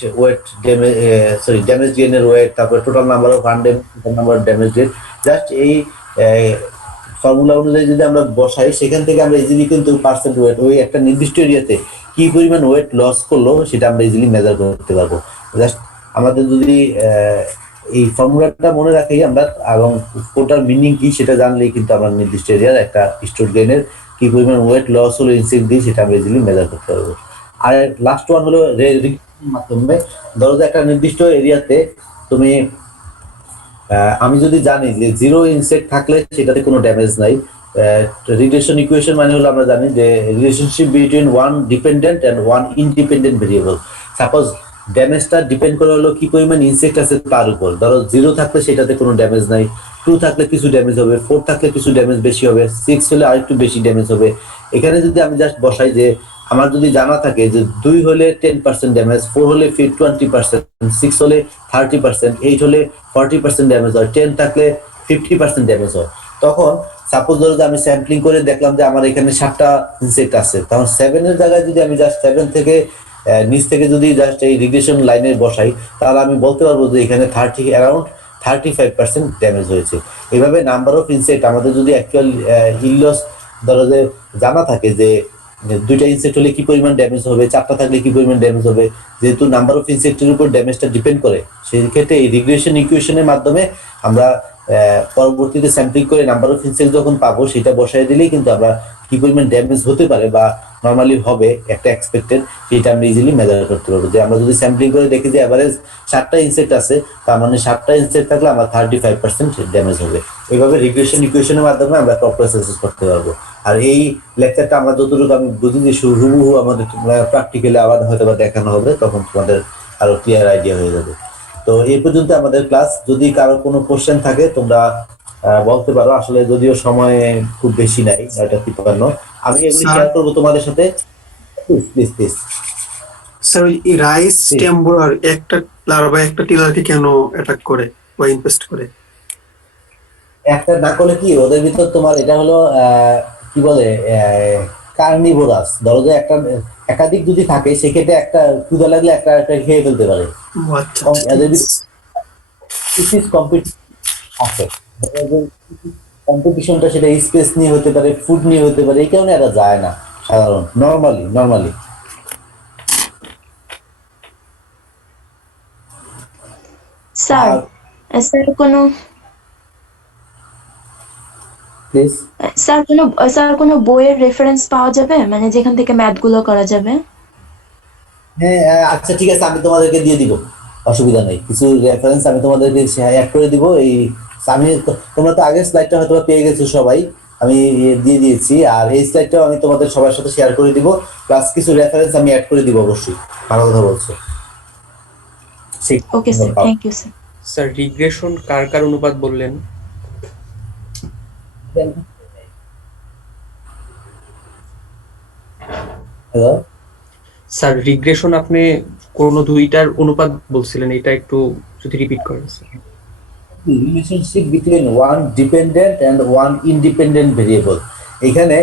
ড্যামেজ গেইনের ওয়েট, তারপরে total number of undamage, total number of damage rate, just এই ফর্মুলা অনুযায়ী যদি আমরা বসাই সেখান থেকে আমরা ইজিলি কিন্তু পার্সেন্ট ওয়েট ওই একটা নির্দিষ্ট এরিয়াতে কি পরিমাণ ওয়েট লস করলো সেটা আমরা ইজিলি মেজার করতে পারবো। জাস্ট আমাদের যদি এই ফর্মুলাটা মনে রাখি আমরা, এবং কোটার মিনিং কি সেটা জানলেই কিন্তু আমরা নির্দিষ্ট এরিয়ার একটা স্টোর গেইনের কি পরিমাণ ওয়েট লস হলো ইনসেক্ট দিয়ে সেটা আমরা ইজিলি মেজার করতে পারবো। আর লাস্ট ওয়ান হলো মাধ্যমে, ধরো যে একটা নির্দিষ্ট এরিয়াতে তুমি আমি যদি জানি যে 0 ইনসেক্ট থাকলে সেটাতে কোনো ড্যামেজ নাই। রিগ্রেশন ইকুয়েশন মানে হলো আমরা জানি যে relationship between one dependent and one independent variable. Suppose ড্যামেজটা ডিপেন্ড করে হলো কি পরিমাণ ইনসেক্ট আছে তার উপর। ধরো 0 থাকলে সেটাতে কোনো ড্যামেজ নাই, 2 থাকলে কিছু ড্যামেজ হবে, 4 থাকলে কিছু ড্যামেজ বেশি হবে, 6 হলে আরেকটু বেশি ড্যামেজ হবে। এখানে যদি আমি জাস্ট বসাই যে আমার যদি জানা থাকে যে 2 হলে 10% ড্যামেজ, 4 হলে 20%, 6 হলে 30%, 8 হলে 40% ড্যামেজ হয়, 10 থাকলে 50% ড্যামেজ হয়, তখন সাপোজ ধরো যে আমি স্যাম্পলিং করে দেখলাম যে আমার এখানে 7টা ইনসেক্ট আছে, তখন 7 এর জায়গায় যদি আমি জাস্ট 7 থেকে নিচ থেকে যদি জাস্ট এই রিগ্রেশন লাইনে বসাই তাহলে আমি বলতে পারবো যে এখানে অ্যারাউন্ড 35% ড্যামেজ হয়েছে। এইভাবে নাম্বার অফ ইনসেক্ট আমাদের যদি অ্যাকচুয়াল হিল লস ধরো যে জানা থাকে যে 2টা ইনসেক্ট হলে কি পরিমাণ ড্যামেজ হবে, 4টা থাকলে কি পরিমাণ ড্যামেজ হবে, যেহেতু নাম্বার অফ ইনসেক্টের উপর ড্যামেজটা ডিপেন্ড করে, সেই ক্ষেত্রে এই রিগ্রেশন ইকুয়েশনের মাধ্যমে আমরা পরবর্তীতে স্যাম্পলিং করে নাম্বার অফ ইনসেক্ট যখন পাবো সেটা বসাই দিলেই কিন্তু আমরা কি পরিমাণ ড্যামেজ হতে পারে বা নর্মালি হবে একটা এক্সপেক্টেড, সেটা আমরা ইজিলি মেজার করতে পারবো। যে আমরা যদি স্যাম্পলিং করে দেখি যে অ্যাভারেজ 7টা ইনসেক্ট আছে, তার মানে 7টা ইনসেক্ট থাকলে আমার 35% ড্যামেজ হবে। এইভাবে রিগ্রেশন ইকুয়েশনের মাধ্যমে আমরা প্রপার অ্যাসেস করতে পারবো। আর এই লেকচারটা আমরা যতটুকু আমি বুঝি যে হুবহু আমাদের প্র্যাকটিক্যালি আবার হয়তো বা দেখানো হবে, তখন তোমাদের আরো ক্লিয়ার আইডিয়া হয়ে যাবে। তো এই পর্যন্ত আমাদের ক্লাস। যদি কারো কোনো কোশ্চেন থাকে তোমরা বলতে পারো। আসলে যদিও সময় খুব বেশি নাই, 9:53, আমি এগুলি শেয়ার করবো তোমাদের সাথে। প্লিজ প্লিজ স্যার ওই রাইস টেম্বোরার একটা লার্ভা একটা টিলারকে কেন অ্যাটাক করে বা ইনফেস্ট করে? একটা না করলে কি ওদের ভিতর তোমার এটা হলো কি বলে কার্নিভোরাস, ধরো যে একটা একাধিক যদি থাকে সেক্ষেত্রে একটা ক্ষুধা লাগলে একটা একটা খেয়ে ফেলতে পারে। ও আচ্ছা আছে কম্পিটিশনটা, সেটা স্পেস নিয়ে হতে পারে, ফুড নিয়ে হতে পারে, এই কারণে এরা যায় না সাধারণ নর্মালি। স্যার স্যার কোনো প্লিজ স্যার কোনো বইয়ের রেফারেন্স পাওয়া যাবে, মানে যেখান থেকে ম্যাথ গুলো করা যাবে? হ্যাঁ আচ্ছা ঠিক আছে, আমি তোমাদেরকে দিয়ে দিব, অসুবিধা নেই। কিছু রেফারেন্স আমি তোমাদেরকে অ্যাড করে দিব। এই আমি তোমরা তো আগের স্লাইডটা হয়তো পেয়ে গেছো সবাই, আমি দিয়ে দিয়েছি। আর এই স্লাইডটাও আমি তোমাদের সবার সাথে শেয়ার করে দিব, প্লাস কিছু রেফারেন্স আমি অ্যাড করে দিব। অবশ্যই ভালো কথা বলছো। Okay sir, thank you sir. Sir regression কার কার অনুপাত বললেন? হ্যালো স্যার রিগ্রেশন আপনি কোনো দুইটার অনুপাত বলছিলেন, এটা একটু যদি রিপিট করেন sir. Relationship between one dependent and one independent variable. এখানে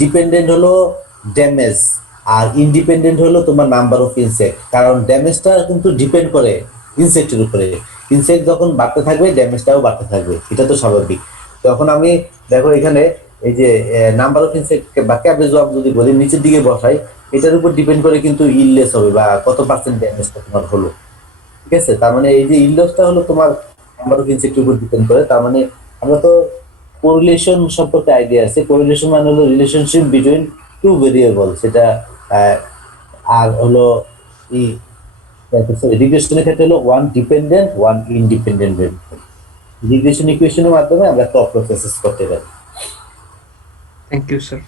ডিপেন্ডেন্ট হলো ড্যামেজ আর ইন্ডিপেন্ডেন্ট হলো তোমার নাম্বার অফ ইনসেক্ট। কারণ ড্যামেজটা কিন্তু ডিপেন্ড করে ইনসেক্টের উপরে। ইনসেক্ট যখন বাড়তে থাকবে ড্যামেজটাও বাড়তে থাকবে, এটা তো স্বাভাবিক। তখন আমি দেখো এখানে এই যে নাম্বার অফ ইনসেক্ট বা ক্যাবেজওয়াম যদি বলি নিচের দিকে বসাই, এটার উপর ডিপেন্ড করে কিন্তু ইললেস হবে বা কত পার্সেন্ট ড্যামেজটা তোমার হলো। ঠিক আছে, তার মানে এই যে ইললেসটা হলো তোমার নাম্বার অফ ইনসেক্টের উপর ডিপেন্ড করে। তার মানে আমরা তো কোরিলেশন সম্পর্কে আইডিয়া আছে। কোরিলেশন মানে হলো রিলেশনশিপ বিটুইন টু ভেরিয়েবল, সেটা আর হলো রিগ্রেশনের ক্ষেত্রে হলো one dependent one independent variable. Regression ইকুয়েশনের মাধ্যমে আমরা টপ প্রসেস করতে পারি। Thank you sir.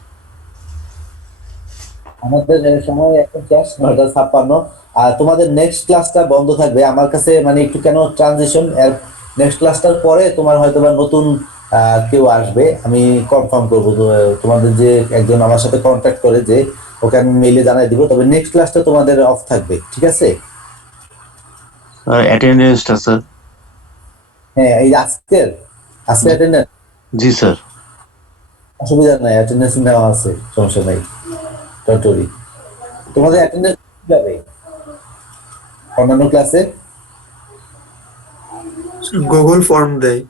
আমাদের সময় এখন শেষ, 9:56। আর তোমাদের নেক্সট ক্লাসটা বন্ধ থাকবে আমার কাছে, মানে একটু কেন ট্রানজিশন, নেক্সট ক্লাসটার পরে তোমার হয়তো বা নতুন কেউ আসবে, আমি কনফার্ম করবো। তোমাদের যে একজন আমার সাথে কন্ট্যাক্ট করে, যে ওকে আমি মেইলে জানাই দিব। তবে নেক্সট ক্লাসটা তোমাদের অফ থাকবে, ঠিক আছে? অ্যাটেন্ডেন্সটা স্যার? হ্যাঁ, এই আজকে অ্যাটেন্ডেন্স, জি স্যার। অসুবিধা নাই, অ্যাটেন্ডেন্স নেওয়া আছে, সমস্যা নাই। টরি তোমাদের অ্যাটেন্ডেন্স যাবে অন্যান্য ক্লাসে? গুগল ফর্ম দেয়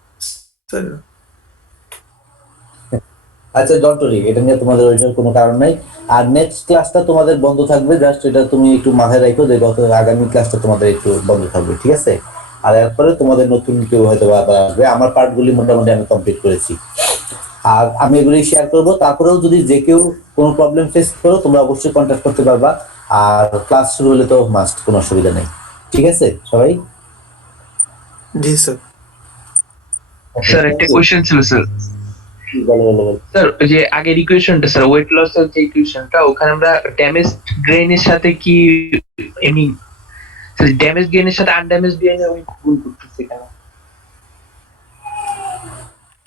স্যার। আচ্ছা ডন্ট ওয়ারি, এটা নিয়ে তোমাদের ওইটার কোনো কারণ নাই। আর নেক্সট ক্লাসটা তোমাদের বন্ধ থাকবে, জাস্ট এটা তুমি একটু মাথায় রাখো যে আগামী ক্লাসটা তোমাদের একটু বন্ধ থাকবে, ঠিক আছে? আর এরপরে তোমাদের নতুন কেউ হয়তো আবার আসবে। আমার পার্টগুলি মোটামুটি আমি কমপ্লিট করেছি, আর আমি এগুলি শেয়ার করবো। তারপরেও যদি যে কেউ কোনো প্রবলেম ফেস করো, তোমরা অবশ্যই কন্ট্যাক্ট করতে পারবা। আর ক্লাস শুরু হলে তো মাস্ট, কোনো অসুবিধা নেই, ঠিক আছে সবাই? জি স্যার। স্যার একটা কোশ্চেন ছিল স্যার। বলো। স্যার ওই যে আগের ইকুয়েশনটা স্যার, ওয়েট লস এর যে ইকুয়েশনটা, ওখানে আমরা ড্যামেজ গ্রেইনের সাথে কি এমনি ড্যামেজ গ্রেইনের সাথে আনড্যামেজ গ্রেইনের ওই গুণ করতেছি কেন?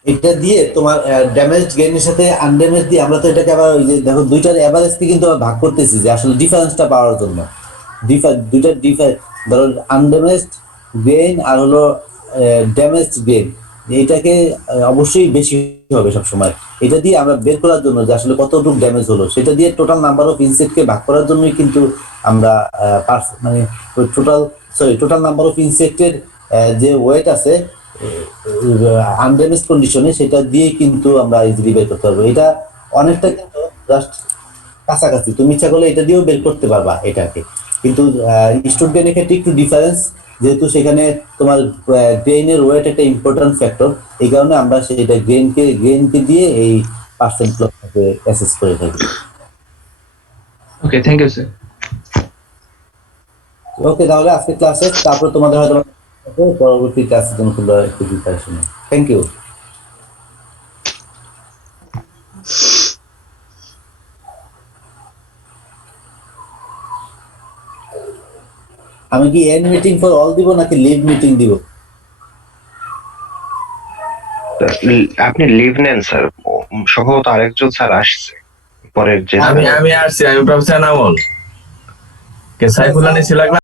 এটা দিয়ে তোমার ড্যামেজ গেইনের সাথে আনড্যামেজ দিয়ে আমরা তো এটাকে আবার ওই যে দেখো দুইটার এভারেজকে কিন্তু আবার ভাগ করতেছি, যে আসলে ডিফারেন্সটা পাওয়ার জন্য। দুইটার ধরো আনড্যামেজড গেইন আর হলো ড্যামেজড গেইন, এইটাকে অবশ্যই বেশি হবে সবসময়। এটা দিয়ে আমরা বের করার জন্য যে আসলে কতটুকু ড্যামেজ হলো, সেটা দিয়ে টোটাল নাম্বার অফ ইনসেক্টকে ভাগ করার জন্যই কিন্তু আমরা মানে টোটাল নাম্বার অফ ইনসেক্টের যে ওয়েট আছে আনড্যামেজ কন্ডিশনে, সেটা দিয়ে কিন্তু আমরা ইজিলি বের করতে পারবো। এটা অনেকটা কিন্তু জাস্ট কাছাকাছি, তুমি ইচ্ছা করলে এটা দিয়েও বের করতে পারবা এটাকে। কিন্তু স্টুডেন্টের ক্ষেত্রে একটু ডিফারেন্স, যেহেতু সেখানে তোমার গ্রেইনের ওয়েট একটা ইম্পর্টেন্ট ফ্যাক্টর, এই কারণে আমরা সেটা গ্রেইনকে দিয়ে এই পার্সেন্ট প্লটটাকে অ্যাসেস করে থাকি। ওকে, থ্যাংক ইউ স্যার। ওকে, তাহলে আজকে ক্লাসে, তারপর তোমাদের হয়তো পরবর্তী ক্লাসের জন্য তোমরা একটু প্রিপারেশন নাও। Thank you. আমি কি এন্ড মিটিং ফর অল দিব নাকি লিভ মিটিং দিব? আপনি লিভ নেন স্যার, সম্ভবত আরেকজন স্যার আসছে পরের যে। আমি আসছি, আমি প্রফেসর নামল কে সাইফুল্লাহ নিছি লাগবে।